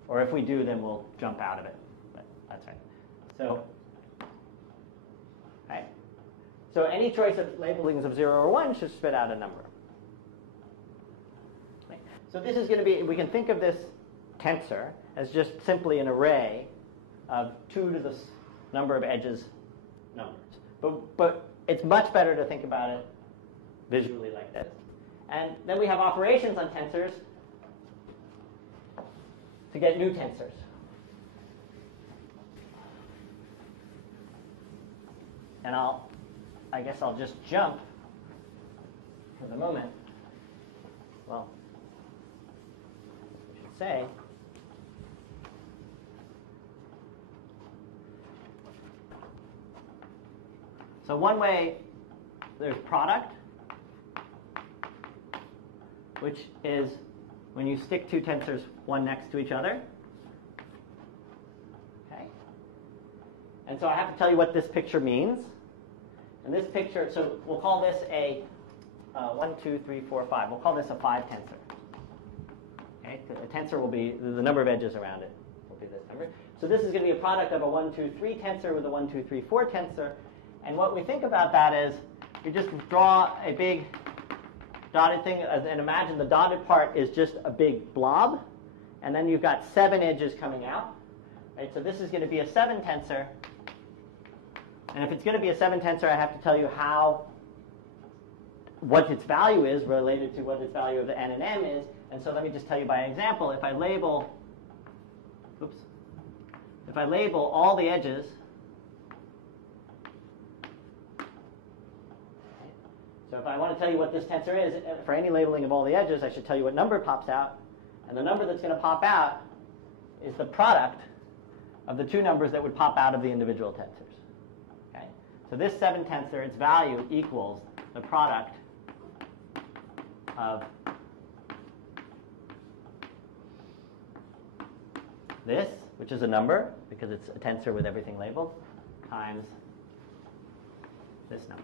Or if we do, then we'll jump out of it. But that's right. So, right. So any choice of labelings of 0 or 1 should spit out a number. Okay. So this is going to be, we can think of this tensor as just simply an array of 2 to the number of edges numbers. But it's much better to think about it visually like this. And then we have operations on tensors to get new tensors. And I guess I'll just jump for the moment. Well, I should say, so one way, there's product, which is when you stick two tensors one next to each other. Okay? And so I have to tell you what this picture means. And this picture, so we'll call this a 1, 2, 3, 4, 5. We'll call this a 5 tensor. Okay? A tensor will be, the number of edges around it will be this number. So this is going to be a product of a 1, 2, 3 tensor with a 1, 2, 3, 4 tensor. And what we think about that is, you just draw a big dotted thing, and imagine the dotted part is just a big blob, and then you've got 7 edges coming out. Right? So this is going to be a 7 tensor. And if it's going to be a 7 tensor, I have to tell you what its value is related to what its value of the n and m is. And so let me just tell you by example, if I label all the edges, so if I want to tell you what this tensor is, for any labeling of all the edges, I should tell you what number pops out. And the number that's going to pop out is the product of the two numbers that would pop out of the individual tensors. Okay? So this 7 tensor, its value equals the product of this, which is a number, because it's a tensor with everything labeled, times this number.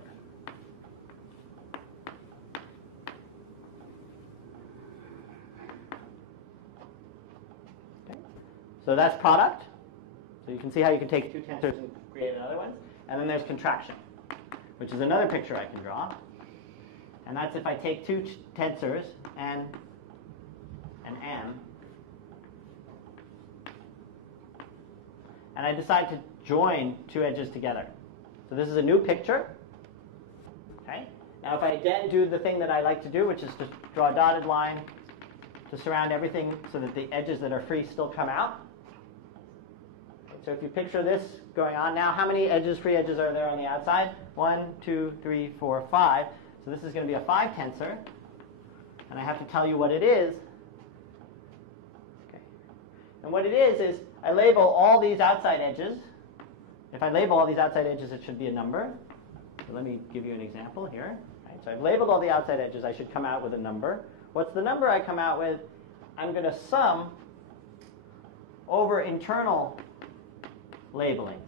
Okay. So that's product. So you can see how you can take 2 tensors and create another one. And then there's contraction, which is another picture I can draw. And that's if I take 2 tensors, n and m, and I decide to join 2 edges together. So this is a new picture. Okay? Now if I then do the thing that I like to do, which is to draw a dotted line to surround everything so that the edges that are free still come out. So if you picture this going on now, how many free edges are there on the outside? 1, 2, 3, 4, 5. So this is going to be a 5 tensor. And I have to tell you what it is. Okay. And what it is I label all these outside edges. If I label all these outside edges, it should be a number. So let me give you an example here. Right? So I've labeled all the outside edges. I should come out with a number. What's the number I come out with? I'm going to sum over internal labelings.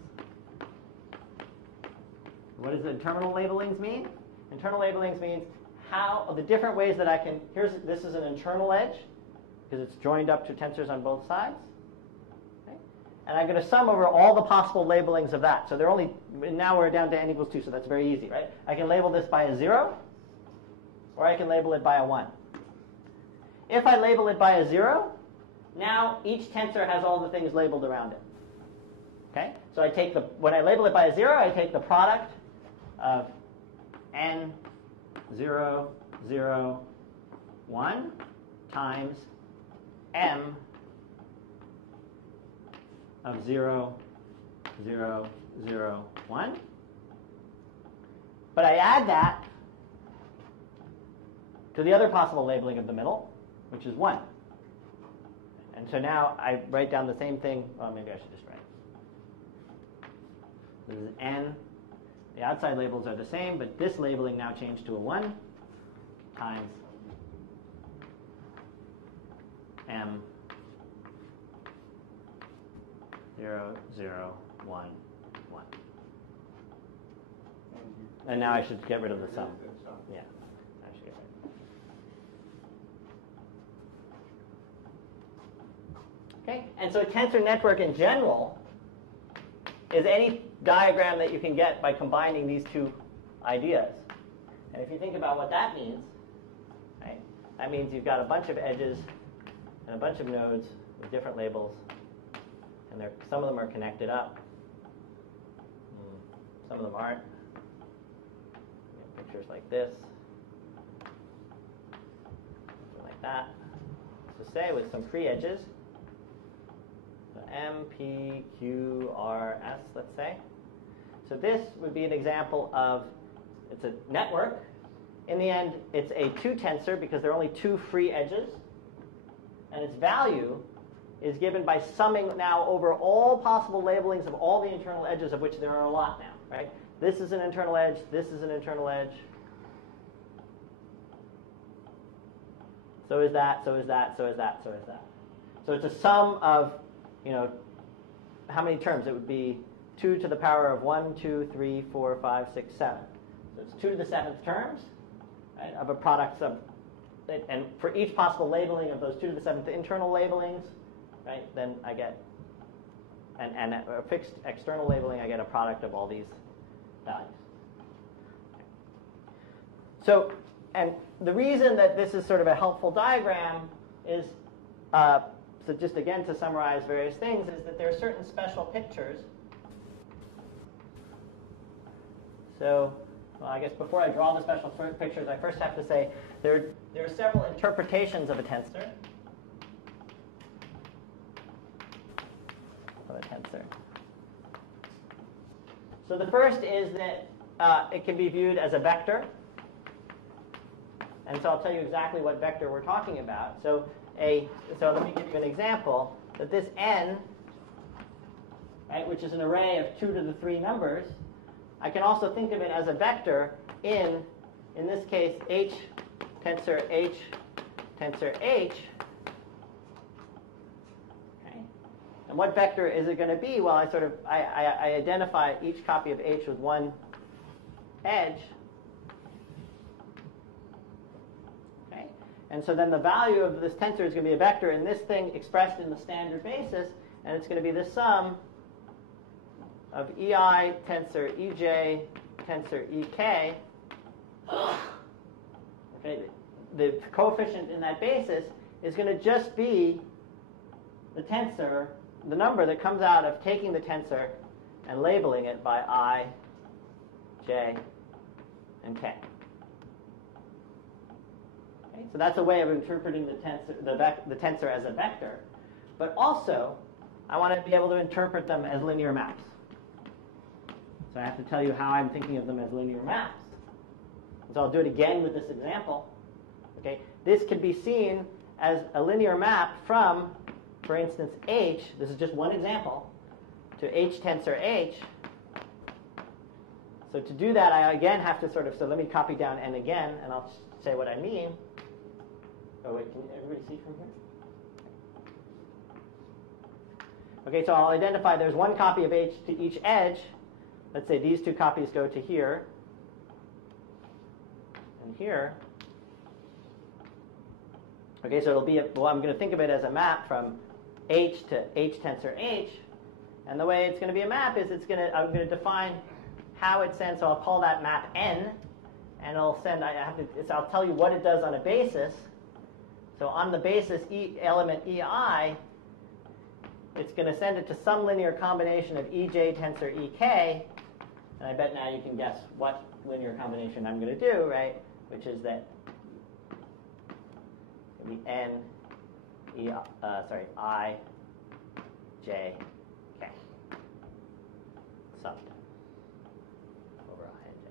What does internal labelings mean? Internal labelings means how the different ways that I can. This is an internal edge because it's joined up to tensors on both sides. Okay? And I'm going to sum over all the possible labelings of that. So now we're down to n equals 2, so that's very easy, right? I can label this by a 0, or I can label it by a 1. If I label it by a 0, now each tensor has all the things labeled around it. Okay? So when I label it by a 0, I take the product of n 0, 0, 1 times m of 0, 0, 0, 1. But I add that to the other possible labeling of the middle, which is 1. And so now I write down the same thing. Well, maybe I should just write. This is n. The outside labels are the same, but this labeling now changed to a 1 times m 0, 0, 1, 1. And now I should get rid of the sum. Yeah, I should get rid of it. Okay, and so a tensor network in general is any diagram that you can get by combining these two ideas. And if you think about what that means, right, that means you've got a bunch of edges and a bunch of nodes with different labels, and some of them are connected up. Some of them aren't. Pictures like this, something like that. So say with some free edges, so M, P, Q, R, S, let's say. So this would be an example of, it's a network. In the end, it's a 2 tensor because there are only 2 free edges. And its value is given by summing now over all possible labelings of all the internal edges, of which there are a lot now, right? This is an internal edge, this is an internal edge. So is that, so is that, so is that, so is that. So it's a sum of, how many terms? It would be 2 to the power of 1, 2, 3, 4, 5, 6, 7. So it's 2 to the 7th terms, right, of a product sum. And for each possible labeling of those 2 to the 7th internal labelings, right, then I get, and a fixed external labeling, I get a product of all these values. So, and the reason that this is sort of a helpful diagram is, so just again to summarize various things, is that there are certain special pictures. So, well, I guess before I draw the special pictures, I first have to say there are several interpretations of a tensor. So the first is that it can be viewed as a vector. And so I'll tell you exactly what vector we're talking about. So let me give you an example. That this n, right, which is an array of 2 to the 3 numbers, I can also think of it as a vector in this case, H, tensor H, tensor H. Okay. And what vector is it going to be? Well, I identify each copy of H with one edge. Okay. And so then the value of this tensor is going to be a vector in this thing expressed in the standard basis, and it's going to be the sum of EI tensor EJ tensor EK. Okay, the coefficient in that basis is going to just be the tensor, the number that comes out of taking the tensor and labeling it by I, J, and K. Okay, so that's a way of interpreting the tensor as a vector. But also, I want to be able to interpret them as linear maps. So I have to tell you how I'm thinking of them as linear maps. So I'll do it again with this example. Okay, this can be seen as a linear map from, for instance, H. This is just one example, to H tensor H, So to do that, I again have to sort of, so let me copy down n again, and I'll say what I mean. Oh wait, can everybody see from here? Okay, so I'll identify there's one copy of h to each edge. Let's say these two copies go to here and here. Okay, so it'll be, well, I'm going to think of it as a map from h to h tensor h. And the way it's going to be a map is I'm going to define how it sends, so I'll call that map n, and I'll tell you what it does on a basis. So on the basis element ei, it's going to send it to some linear combination of ej tensor ek, and I bet now you can guess what linear combination I'm going to do, right? Which is that it's going to be I, j, k, summed over I and j,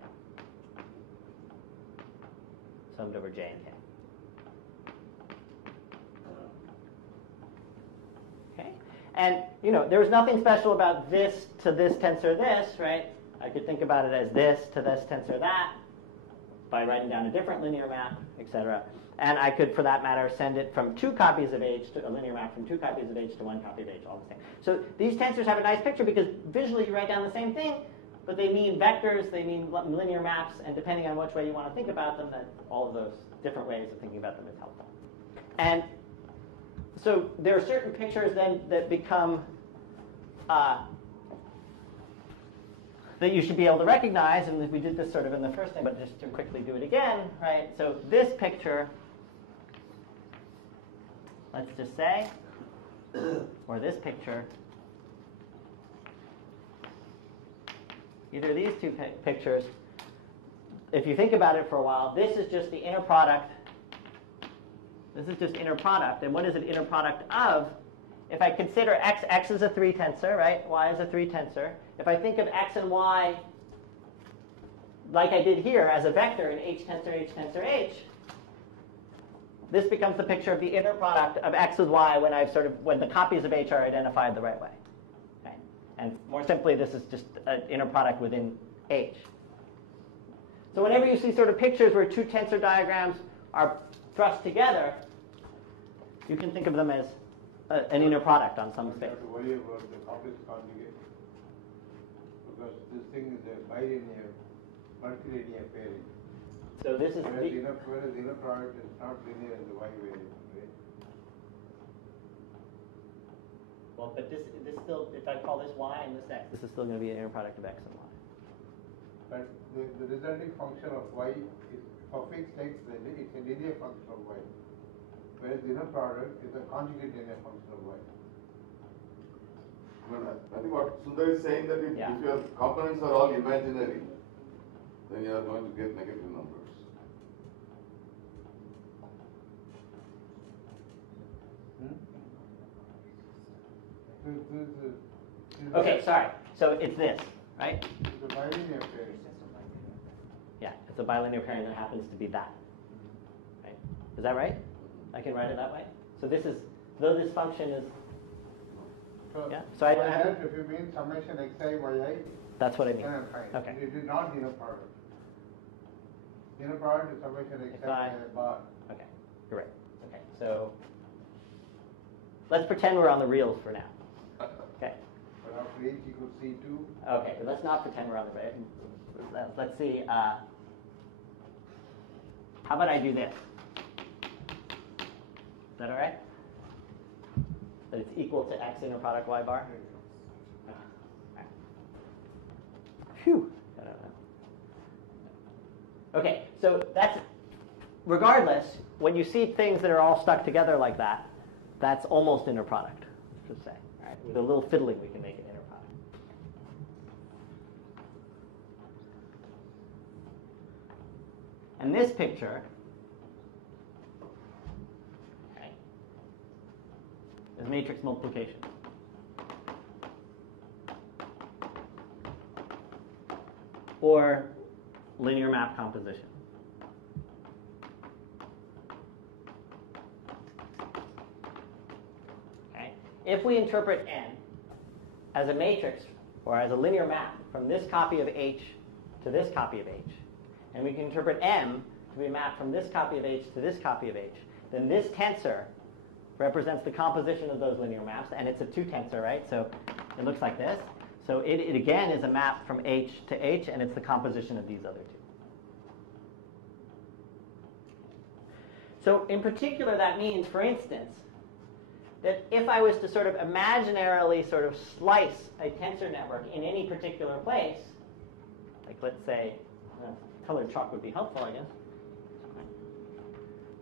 summed over j and k. And, there's nothing special about this to this tensor this, right? I could think about it as this to this tensor that by writing down a different linear map, etc. And I could, for that matter, send it from 2 copies of h to a linear map from 2 copies of h to 1 copy of h, all the same. So these tensors have a nice picture because visually you write down the same thing, but they mean vectors, they mean linear maps, and depending on which way you want to think about them, that all of those different ways of thinking about them is helpful. And so there are certain pictures then that become, that you should be able to recognize, and we did this sort of in the first thing, but just to quickly do it again, right? So this picture, let's just say, or this picture, either of these two pictures, if you think about it for a while, this is just the inner product. This is just inner product. And what is it inner product of? If I consider x is a 3 tensor, right? Y is a 3 tensor. If I think of x and y like I did here as a vector in h tensor h, this becomes the picture of the inner product of x with y when the copies of h are identified the right way. Okay? And more simply, this is just an inner product within h. So whenever you see sort of pictures where 2 tensor diagrams are thrust together, you can think of them as an inner product on some space. You have to worry about the complex conjugate because this thing is a bilinear, multilinear pairing. So this is whereas the inner product is not linear in the y variable, right? Well, but this still, if I call this y and this x, this is still going to be an inner product of x and y. But the resulting function of y is, for fixed x, it's a linear function of y. Whereas the inner product is a conjugate linear function of y. I think what Sundar is saying that if your components are all imaginary, then you are going to get negative numbers. Okay, sorry. So it's this, right? It's a bilinear pairing. Yeah, it's a bilinear pairing that happens to be that. Right? Is that right? I can write it that way? So this is, though this function is, So, yeah? So I have, if you mean summation xi yi, that's what I mean. then I'm fine. Okay. It is not the inner product. The inner product is summation xi bar. Okay, you're right. Okay, so let's pretend we're on the reals for now. Okay. But after h equals c2. Okay, but let's not pretend we're on the reals. Let's see. How about I do this? Is that all right? That it's equal to x inner product y bar? Phew. I don't know. Okay, so that's, regardless, when you see things that are all stuck together like that, that's almost inner product, let's say. Right? With a little fiddling, we can make it inner product. And this picture is matrix multiplication. Or linear map composition. Okay. If we interpret n as a matrix or as a linear map from this copy of h to this copy of H, and we can interpret M to be a map from this copy of H to this copy of H, then this tensor represents the composition of those linear maps, and it's a 2 tensor, right? So it looks like this. So it again is a map from H to H, and it's the composition of these other two. So in particular, that means, for instance, that if I was to sort of imaginarily sort of slice a tensor network in any particular place, like let's say, colored chalk would be helpful, I guess.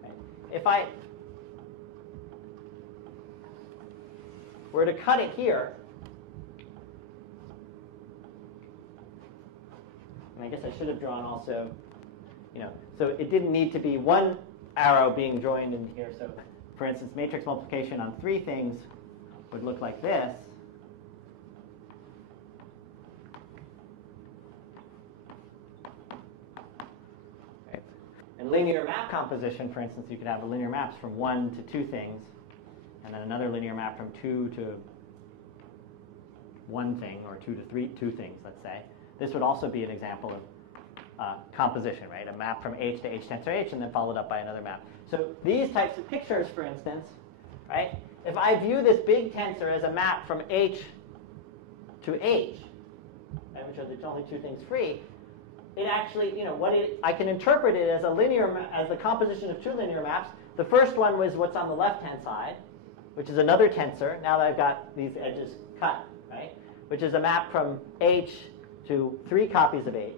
Right. If I were to cut it here, and I guess I should have drawn also, so it didn't need to be one arrow being joined in here. So for instance, matrix multiplication on 3 things would look like this. Right. And linear map composition, for instance, you could have linear maps from 1 to 2 things, and then another linear map from 2 to 1 thing, or 2 to 2 things, let's say. This would also be an example of composition, right? A map from H to H tensor H, and then followed up by another map. So these types of pictures, for instance, right? If I view this big tensor as a map from H to H, right, which are the only 2 things free, it actually, I can interpret it as as the composition of 2 linear maps. The first one was what's on the left-hand side, which is another tensor. Now that I've got these edges cut, right? Which is a map from H to 3 copies of H,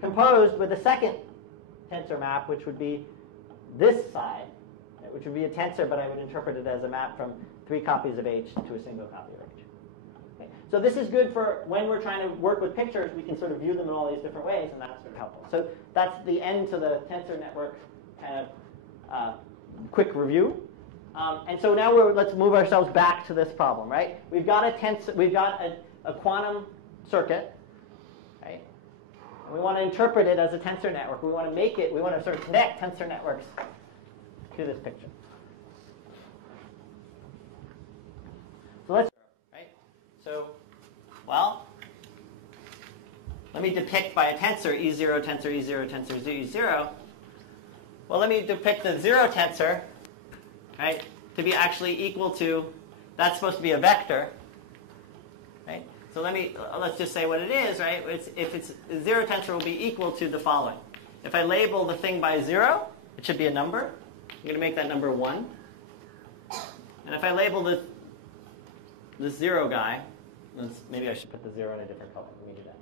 composed with a second tensor map, which would be this side, which would be a tensor, but I would interpret it as a map from 3 copies of H to a single copy of H. Okay. So this is good for when we're trying to work with pictures. We can sort of view them in all these different ways, and that's sort of helpful. So that's the end to the tensor network kind of quick review. And so now let's move ourselves back to this problem, right? We've got a quantum circuit, right? And we want to interpret it as a tensor network. We want to sort of connect tensor networks to this picture. So let's, right? So, let me depict by a tensor E0, tensor E0, tensor E0. Well, let me depict the 0 tensor, right, to be actually equal to, that's supposed to be a vector, right? So let's just say what it is, right? If it's 0 tensor will be equal to the following. If I label the thing by 0, it should be a number. I'm going to make that number 1. And if I label this 0 guy, maybe I should put the 0 in a different color. Let me do that.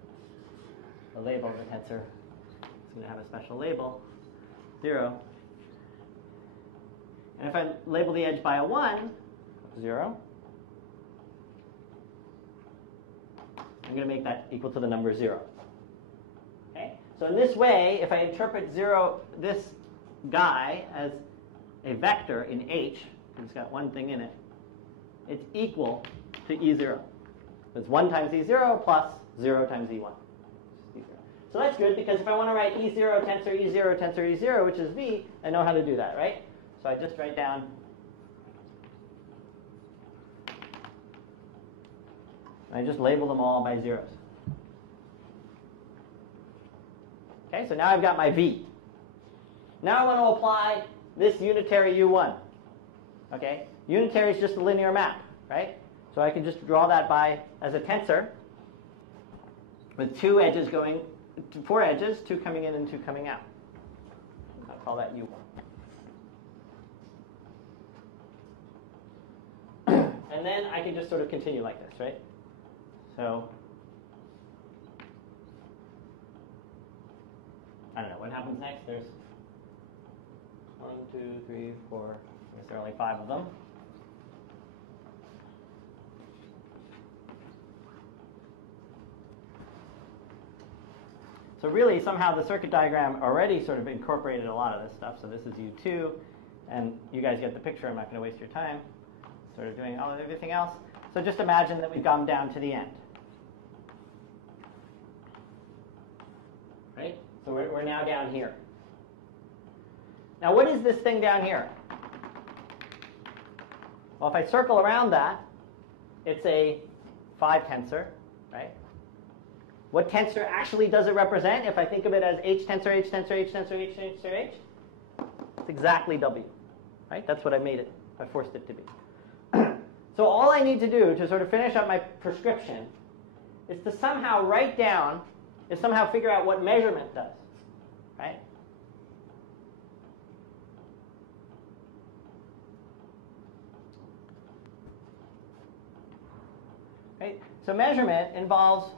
The label of the tensor is going to have a special label, 0. And if I label the edge by a 1, 0, I'm going to make that equal to the number 0. Okay? So in this way, if I interpret this guy as a vector in H, it's got one thing in it, it's equal to E0. It's 1 times E0 plus 0 times E1. So that's good, because if I want to write E0 tensor E0 tensor E0, which is V, I know how to do that, right? So I just write down I just label them all by zeros. Okay, so now I've got my V. Now I want to apply this unitary U1. Okay, unitary is just a linear map, right? So I can just draw that as a tensor with 2 edges going, 4 edges, 2 coming in and 2 coming out. I'll call that U1. And then I can just sort of continue like this, right? So, I don't know, what happens next? There's 1, 2, 3, 4, I guess there are only 5 of them. So really, somehow the circuit diagram already sort of incorporated a lot of this stuff. So this is U2, and you guys get the picture. I'm not going to waste your time sort of doing everything else. So just imagine that we've gone down to the end. Right? So we're now down here. Now what is this thing down here? Well, if I circle around that, it's a 5 tensor, right? What tensor actually does it represent if I think of it as H tensor, H tensor, H tensor, H tensor, H? It's exactly W, right? That's what I made it. I forced it to be. So all I need to do to sort of finish up my prescription is to somehow write down, is somehow figure out what measurement does, right? Right? So measurement involves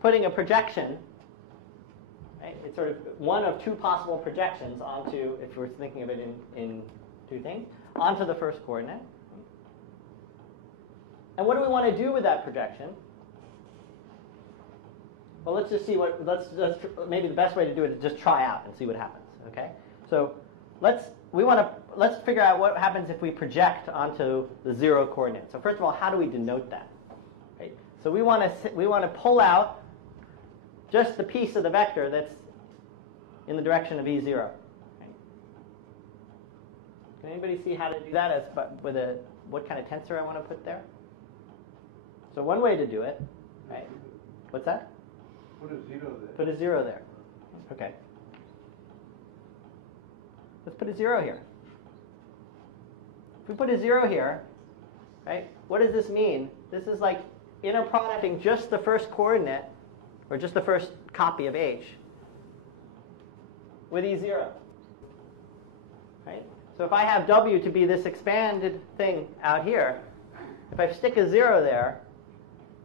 putting a projection, right? It's sort of one of two possible projections onto, if we're thinking of it in two things, onto the first coordinate. And what do we want to do with that projection? Well, let's just see what, maybe the best way to do it is just try out and see what happens, okay? So let's figure out what happens if we project onto the 0 coordinate. So first of all, how do we denote that? Right? So we want to pull out just the piece of the vector that's in the direction of E0. Right? Can anybody see how to do that with what kind of tensor I want to put there? So one way to do it, right? What's that? Put a 0 there. Put a 0 there. Okay. Let's put a 0 here. If we put a 0 here, right, what does this mean? This is like inner producting just the first coordinate, or just the first copy of H, with E0. Right? So if I have W to be this expanded thing out here, if I stick a 0 there,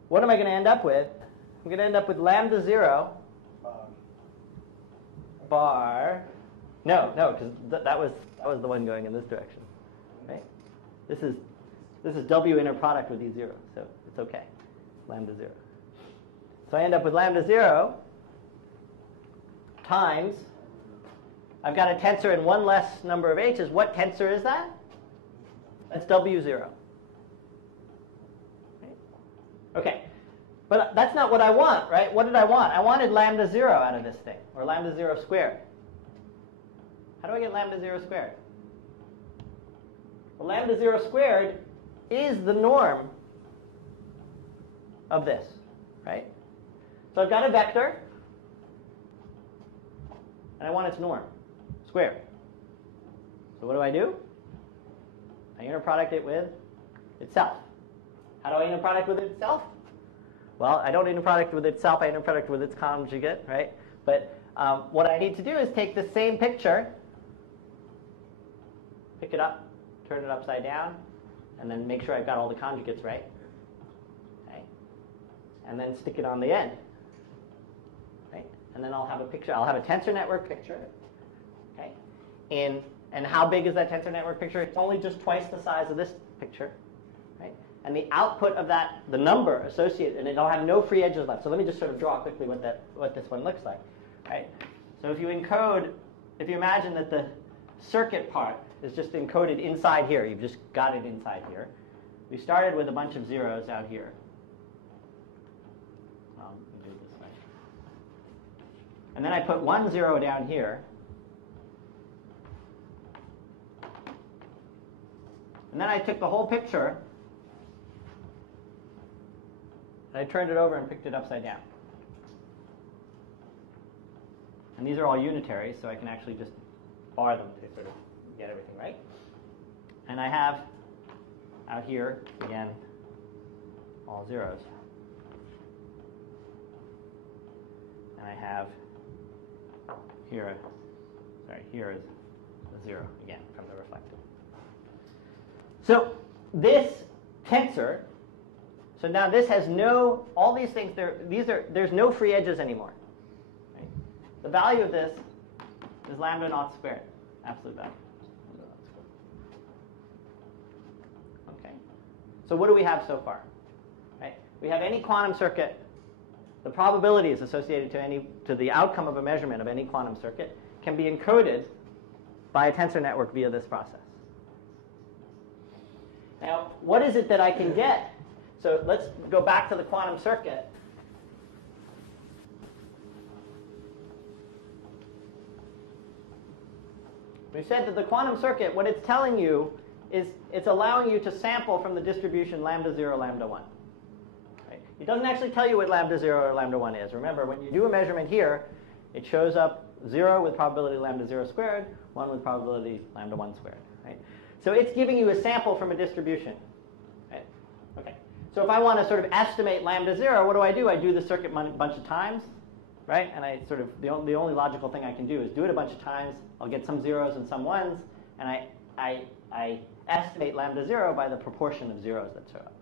what am I going to end up with? I'm going to end up with lambda 0 bar. No, because that was the one going in this direction. Right? This is W inner product with E0, so it's okay. Lambda 0. So I end up with lambda 0 times, I've got a tensor in one less number of h's. What tensor is that? That's W0. Right? Okay. But that's not what I want, right? What did I want? I wanted lambda 0 out of this thing, or lambda 0 squared. How do I get lambda 0 squared? Well, lambda 0 squared is the norm of this, right? So I've got a vector, and I want its norm, squared. So what do? I inner product it with itself. How do I inner product with itself? Well, I don't inner product with itself, I inner product with its conjugate, right? But what I need to do is take the same picture, pick it up, turn it upside down, and then make sure I've got all the conjugates right. Okay? And then stick it on the end. Right? And then I'll have a picture, I'll have a tensor network picture. Okay? And how big is that tensor network picture? It's only just twice the size of this picture. Right? And the output of that, the number associated, and it'll have no free edges left. So let me just sort of draw quickly what this one looks like. Right? So if you imagine that the circuit part is just encoded inside here, you've just got it inside here. We started with a bunch of zeros out here. Let me do it this way. And then I put 1 0 down here. And then I took the whole picture, and I turned it over and picked it upside down. And these are all unitaries, so I can actually just bar them to sort of get everything right. And I have out here, again, all zeros. And I have here, here is a 0, again, from the reflected. So this tensor, so now this has all these things, there's no free edges anymore. Right? The value of this is lambda naught squared, absolute value. Okay. So what do we have so far? Right? We have any quantum circuit, the probabilities associated to the outcome of a measurement of any quantum circuit can be encoded by a tensor network via this process. Now, what is it that I can get? So let's go back to the quantum circuit. We said that the quantum circuit, what it's telling you is it's allowing you to sample from the distribution lambda 0, lambda 1. Right? It doesn't actually tell you what lambda 0 or lambda 1 is. Remember, when you do a measurement here, it shows up 0 with probability lambda 0 squared, 1 with probability lambda 1 squared. Right? So it's giving you a sample from a distribution. Right? Okay. So if I want to sort of estimate lambda 0, what do? I do the circuit a bunch of times, right? And I sort of the only logical thing I can do is do it a bunch of times. I'll get some zeros and some ones, and I estimate lambda 0 by the proportion of zeros that show up.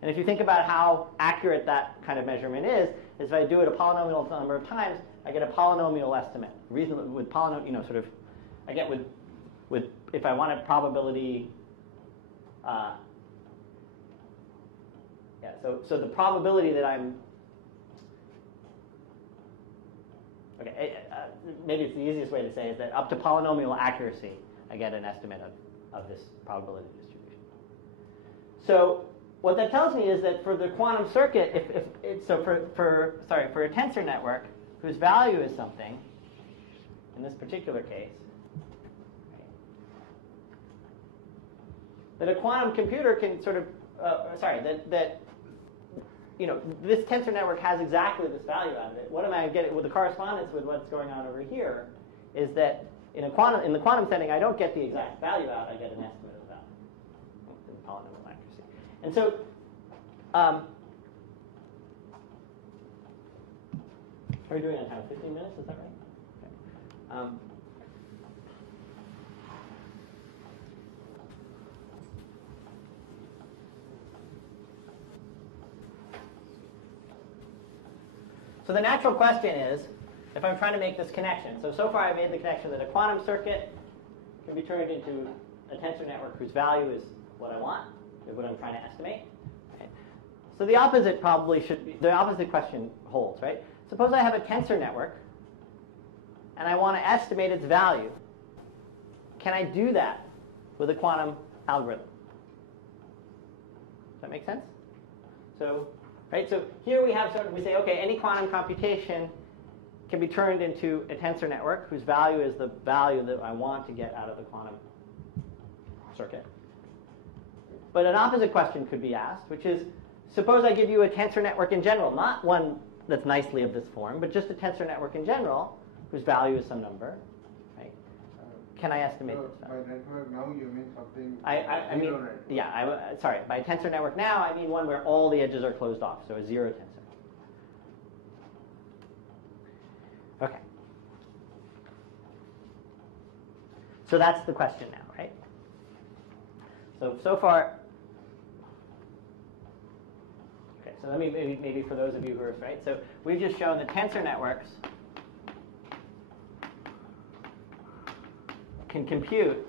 And if you think about how accurate that kind of measurement is if I do it a polynomial number of times, I get a polynomial estimate. Reasonably with polynomial, sort of, I get with if I wanted probability. So the probability that I'm maybe it's the easiest way to say is that up to polynomial accuracy, I get an estimate of this probability distribution. So what that tells me is that for the quantum circuit, for a tensor network whose value is something, in this particular case, that a quantum computer can sort of, this tensor network has exactly this value out of it. What am I getting with the correspondence with what's going on over here is that in the quantum setting, I don't get the exact value out, I get an estimate of the value in polynomial accuracy. And so, how are we doing on time? 15 minutes, is that right? Okay. So the natural question is, if I'm trying to make this connection, so far I've made the connection that a quantum circuit can be turned into a tensor network whose value is what I want, is what I'm trying to estimate. Okay. So the opposite the opposite question holds, right? Suppose I have a tensor network, and I want to estimate its value. Can I do that with a quantum algorithm? Does that make sense? So here we have we say, okay, any quantum computation can be turned into a tensor network whose value is the value that I want to get out of the quantum circuit. But an opposite question could be asked, which is, suppose I give you a tensor network in general, not one that's nicely of this form, but just a tensor network in general whose value is some number. Right? Can I estimate this value? By network now you mean something I mean, network. yeah, sorry. By tensor network now, I mean one where all the edges are closed off, so a zero tensor. Okay. So that's the question now, right? So far, okay, so let me maybe for those of you who are, right? So we've just shown that tensor networks can compute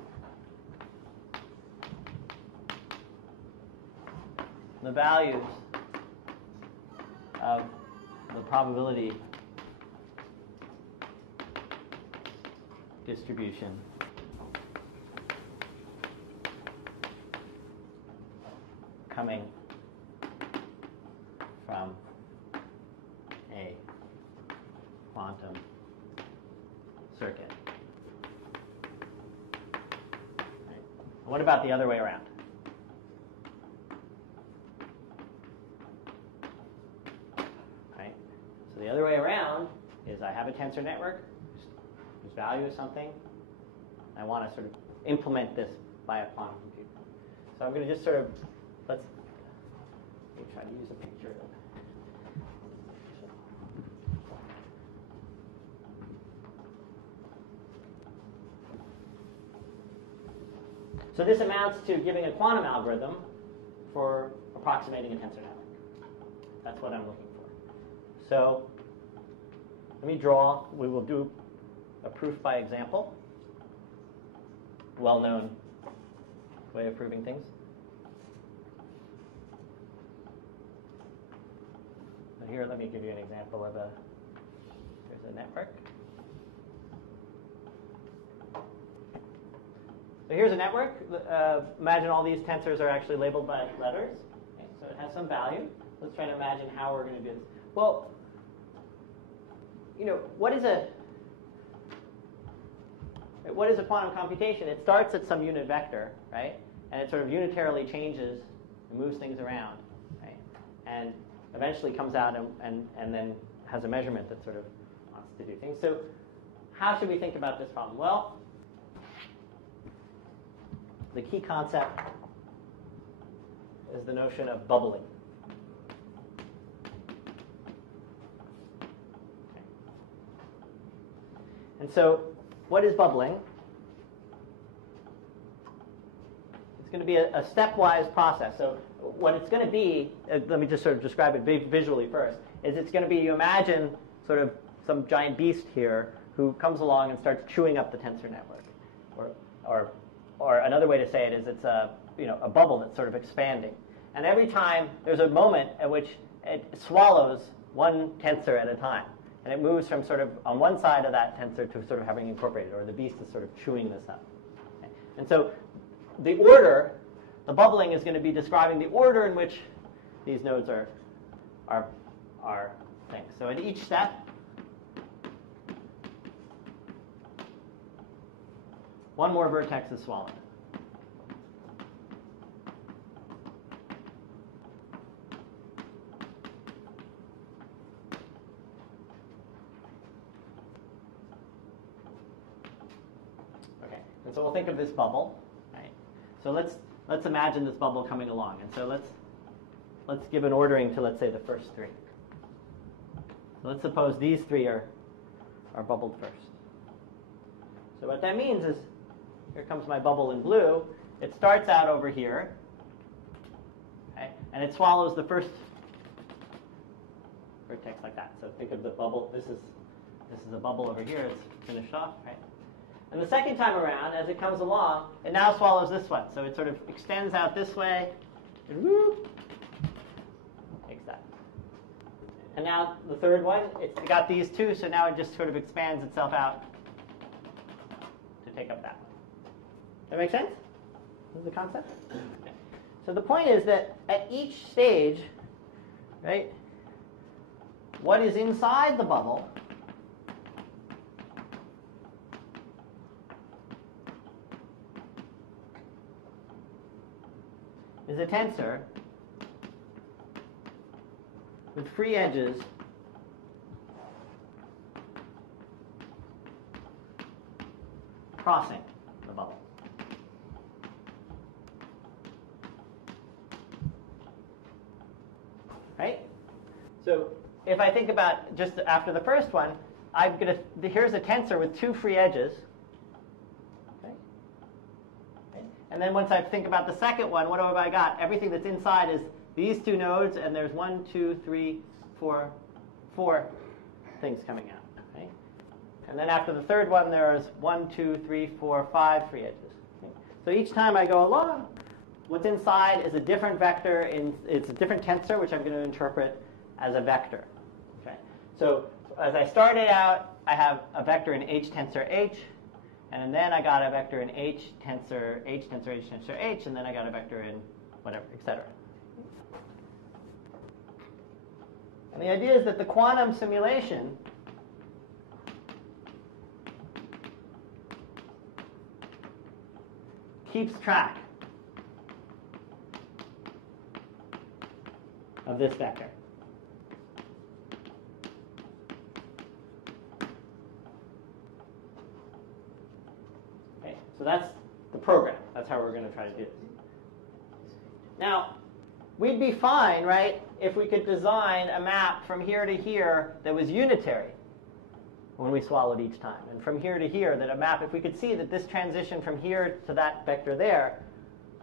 the values of the probability distribution coming from a quantum circuit. Right. What about the other way around? Right. So the other way around is I have a tensor network whose value is something. I want to sort of implement this by a quantum computer. So I'm going to just sort of let me try to use a picture of it. So this amounts to giving a quantum algorithm for approximating a tensor network. That's what I'm looking for. So let me draw. We will do a proof by example. Well-known way of proving things. So here, let me give you an example of here's a network. So here's a network. Imagine all these tensors are actually labeled by letters. Okay, so it has some value. Let's try to imagine how we're going to do this. Well, what is a quantum computation? It starts at some unit vector, right? And it sort of unitarily changes and moves things around, right? and eventually comes out and then has a measurement that sort of wants to do things. So how should we think about this problem? Well, the key concept is the notion of bubbling. Okay. And so what is bubbling? It's going to be a stepwise process. So what it's going to be, let me just sort of describe it visually first, is it's going to be, you imagine sort of some giant beast here who comes along and starts chewing up the tensor network. Or another way to say it is it's a bubble that's sort of expanding. And every time there's a moment at which it swallows one tensor at a time. And it moves from sort of on one side of that tensor to sort of having incorporated, or the beast is sort of chewing this up. Okay. And so the order, the bubbling is going to be describing the order in which these nodes are things. So at each step, one more vertex is swallowed. Okay, and so we'll think of this bubble, right? So let's imagine this bubble coming along, and so let's give an ordering to, let's say, the first three. So let's suppose these three are bubbled first. So what that means is, here comes my bubble in blue. It starts out over here, okay, and it swallows the first vertex like that. So think of the bubble. This is a bubble over here. It's finished off, right? And the second time around, as it comes along, it now swallows this one. So it sort of extends out this way, and whoop, takes that. And now the third one, it's got these two, so now it just sort of expands itself out to take up that one. That make sense? This is the concept? Okay. So the point is that at each stage, right, what is inside the bubble is a tensor with free edges crossing the bubble. Right? So if I think about just after the first one, here's a tensor with two free edges. Okay? Okay? And then once I think about the second one, what have I got? Everything that's inside is these two nodes, and there's 1, 2, 3, 4 things coming out. Okay? And then after the third one, there's 1, 2, 3, 4, 5 free edges. Okay? So each time I go along, what's inside is a different vector. It's a different tensor, which I'm going to interpret as a vector. Okay? So as I started out, I have a vector in H tensor H, and then I got a vector in H tensor H, and then I got a vector in whatever, etc. And the idea is that the quantum simulation keeps track of this vector. Okay, so that's the program. That's how we're going to try to do this. Now, we'd be fine, right, if we could design a map from here to here that was unitary when we swallowed each time. And from here to here, that a map, if we could see that this transition from here to that vector there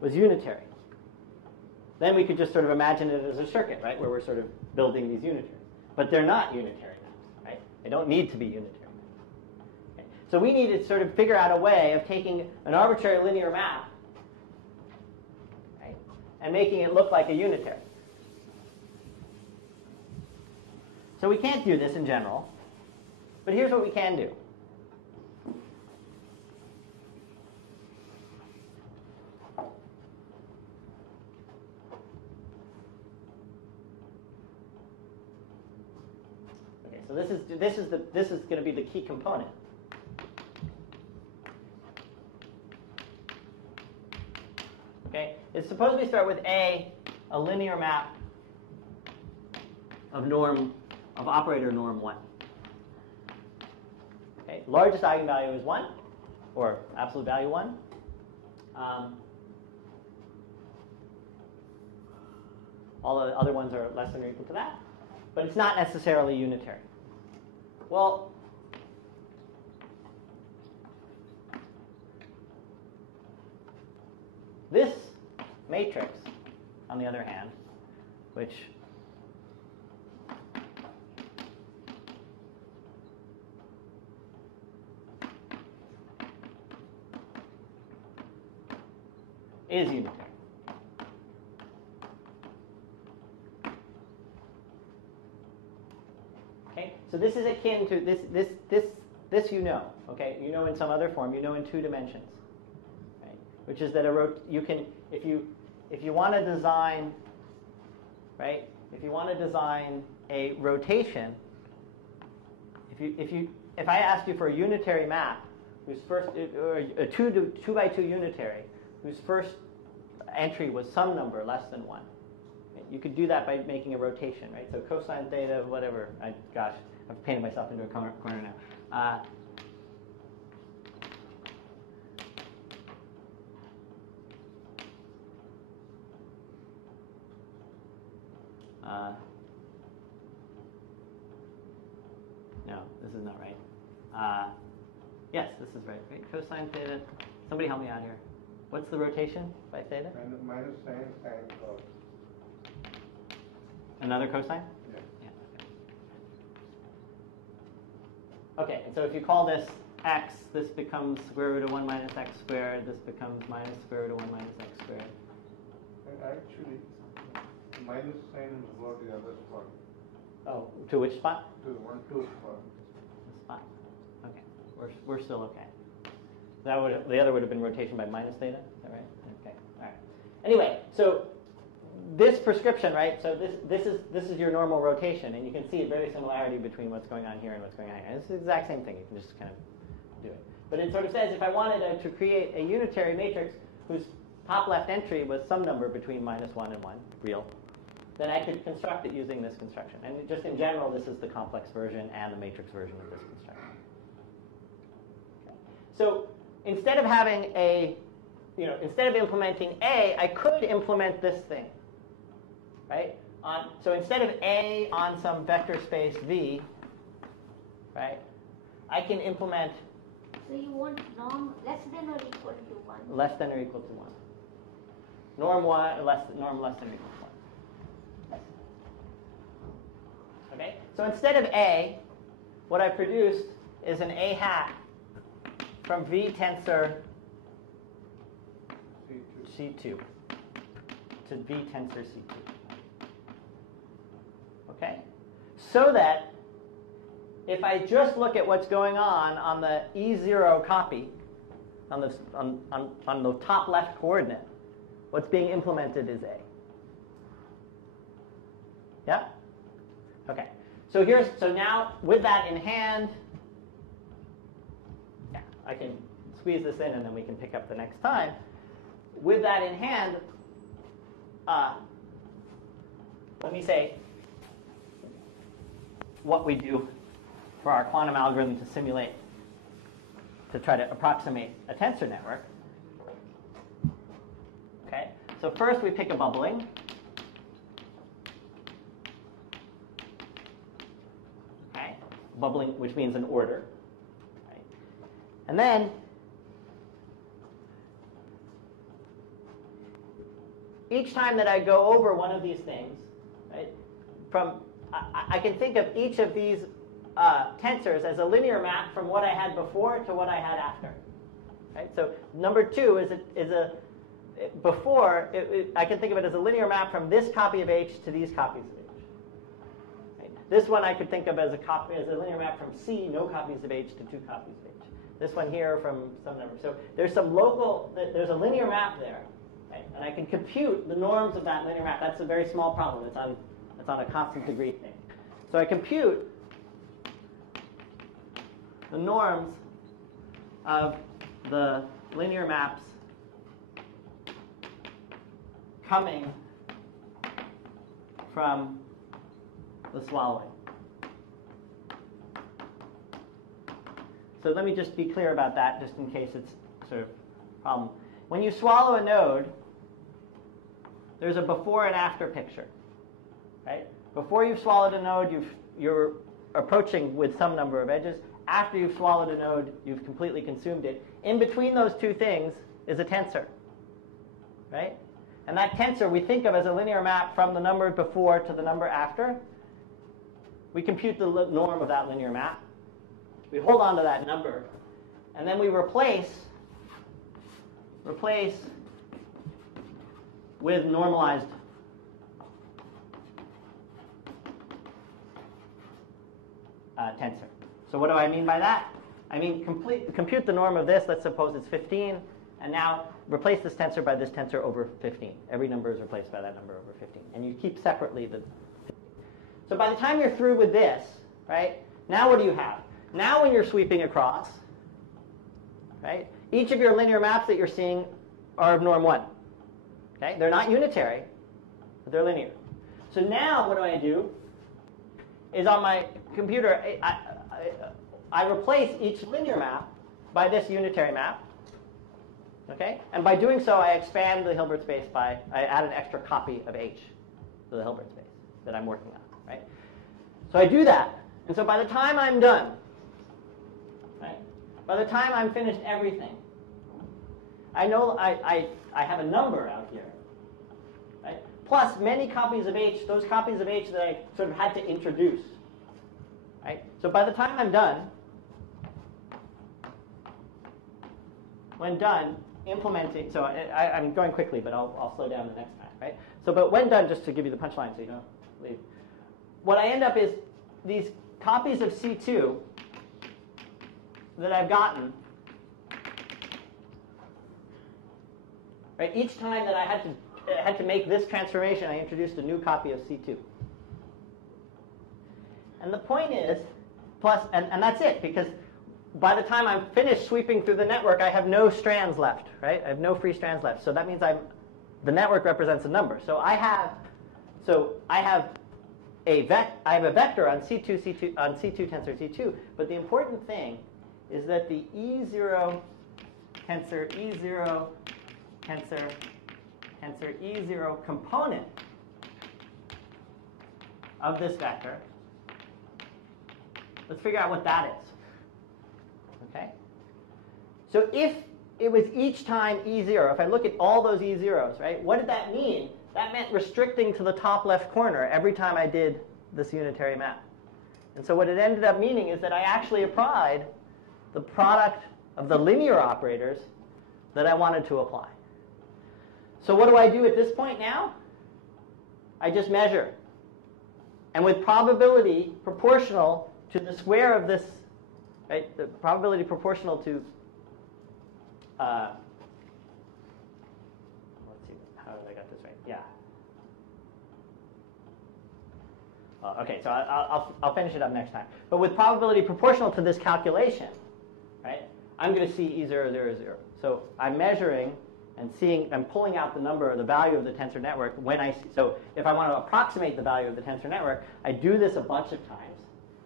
was unitary, then we could just sort of imagine it as a circuit, right, where we're sort of building these unitaries. But they're not unitary maps, right? They don't need to be unitary maps. Okay. So we need to sort of figure out a way of taking an arbitrary linear map, right, and making it look like a unitary. So we can't do this in general, but here's what we can do. Okay, so this is going to be the key component. Okay, it's suppose we start with a linear map of operator norm 1. Okay, largest eigenvalue is 1, or absolute value 1. All the other ones are less than or equal to that, but it's not necessarily unitary. Well, this matrix, on the other hand, which is unitary. Okay, so this is akin to this you know. Okay, you know in some other form. You know in 2 dimensions, right? Which is that you can if you want to design, right? If you want to design a rotation, if I asked you for a unitary map whose first or a 2 by 2 unitary whose first entry was some number less than 1. You could do that by making a rotation, right? So cosine theta, whatever. Gosh, I've painted myself into a corner now. No, this is not right. Yes, this is right. Cosine theta. Somebody help me out here. What's the rotation by theta? Minus sine cos. Another cosine? Yeah. Okay, and so if you call this x, this becomes square root of 1 minus x squared. This becomes minus square root of 1 minus x squared. And actually, minus sign is about the other spot. Oh, to which spot? To 1, 2 spot. This spot. Okay, we're still okay. The other would have been rotation by minus theta. Is that right? Okay. All right. Anyway, so this prescription, right? So this is your normal rotation, and you can see a very similarity between what's going on here and what's going on here. It's the exact same thing. You can just kind of do it. But it sort of says if I wanted to create a unitary matrix whose top left entry was some number between minus 1 and 1, real, then I could construct it using this construction. And just in general, this is the complex version and the matrix version of this construction. Okay. So instead of having instead of implementing A, I could implement this thing, right? So instead of A on some vector space V, right, I can implement. So you want norm less than or equal to 1? Less than or equal to 1. Norm 1 norm less than or equal to 1. Okay. So instead of A, what I produced is an A hat from V tensor C2 to V tensor C2. Okay? So that if I just look at what's going on the E0 copy, on the top left coordinate, what's being implemented is A. Yeah? Okay. So now with that in hand, yeah, I can squeeze this in and then we can pick up the next time. With that in hand, let me say what we do for our quantum algorithm to try to approximate a tensor network. Okay, so first we pick a bubbling. Okay, bubbling, which means an order. Right? And then each time that I go over one of these things, right, I can think of each of these tensors as a linear map from what I had before to what I had after. Right? So number 2 I can think of it as a linear map from this copy of H to these copies of H. Right? This one I could think of as a linear map from C, no copies of H, to 2 copies of H. This one here from some number. So there's a linear map there. Right? And I can compute the norms of that linear map. That's a very small problem. It's on a constant degree thing. So I compute the norms of the linear maps coming from the swallowing. So let me just be clear about that, just in case it's sort of a problem. When you swallow a node, there's a before and after picture, right? Before you've swallowed a node, you're approaching with some number of edges. After you've swallowed a node, you've completely consumed it. In between those two things is a tensor, right? And that tensor we think of as a linear map from the number before to the number after. We compute the norm of that linear map. We hold on to that number, and then we replace with normalized tensor. So what do I mean by that? I mean compute the norm of this. Let's suppose it's 15, and now replace this tensor by this tensor over 15. Every number is replaced by that number over 15, and you keep separately the. So by the time you're through with this, right? Now what do you have? Now when you're sweeping across, right? Each of your linear maps that you're seeing are of norm 1. Okay? They're not unitary, but they're linear. So now what do? Is on my computer, I replace each linear map by this unitary map. Okay? And by doing so, I expand the Hilbert space I add an extra copy of H to the Hilbert space that I'm working on. Right? So I do that. And so by the time I'm done, right? By the time I'm finished everything, I know I have a number out here, right? Plus many copies of H, those copies of H that I sort of had to introduce, right? So by the time I'm done, when done implementing, so I'm going quickly, but I'll slow down the next time, right? So, but when done, just to give you the punchline so you don't leave, what I end up is these copies of C2 that I've gotten, right? Each time that I had to make this transformation, I introduced a new copy of C2. And the point is, and that's it, because by the time I'm finished sweeping through the network, I have no strands left, right? I have no free strands left. So that means the network represents a number. So I have a vector on C2 tensor C2, but the important thing is that the E0 tensor E0 tensor E0 component of this vector, let's figure out what that is. Okay? So if it was each time E0, if I look at all those E0s, right, what did that mean? That meant restricting to the top left corner every time I did this unitary map. And so what it ended up meaning is that I actually applied the product of the linear operators that I wanted to apply. So what do I do at this point now? I just measure. And with probability proportional to the square of this, right, the probability proportional to, let's see, how did I get this right? Yeah. Okay, so I'll finish it up next time. But with probability proportional to this calculation, right, I'm going to see E0, 0, 0. So I'm measuring and seeing, I'm pulling out the number or the value of the tensor network when I see. So if I want to approximate the value of the tensor network, I do this a bunch of times,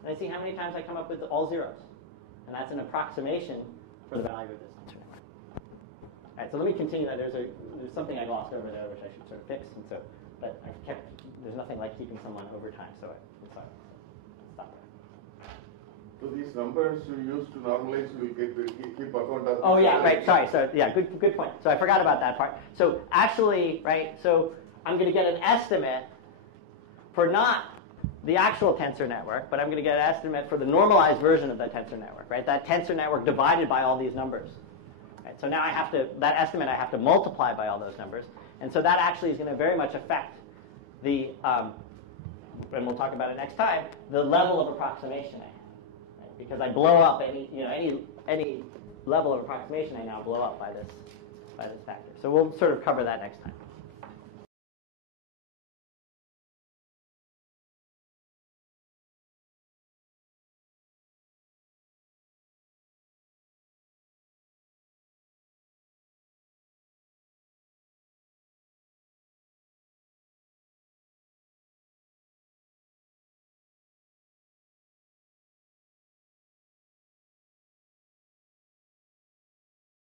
and I see how many times I come up with all zeros. And that's an approximation for the value of this tensor network. All right, so let me continue that. There's something I glossed over there which I should sort of fix, and so, but there's nothing like keeping someone over time, so I'll stop there. So these numbers you use to normalize will keep account of. Oh yeah, right. Sorry. So yeah, good point. So I forgot about that part. So actually, right. So I'm going to get an estimate for not the actual tensor network, but I'm going to get an estimate for the normalized version of that tensor network, right? That tensor network divided by all these numbers. Right? So now that estimate I have to multiply by all those numbers, and so that actually is going to very much affect the, and we'll talk about it next time, the level of approximation I have. Because I blow up any level of approximation I now blow up by this factor. So we'll sort of cover that next time.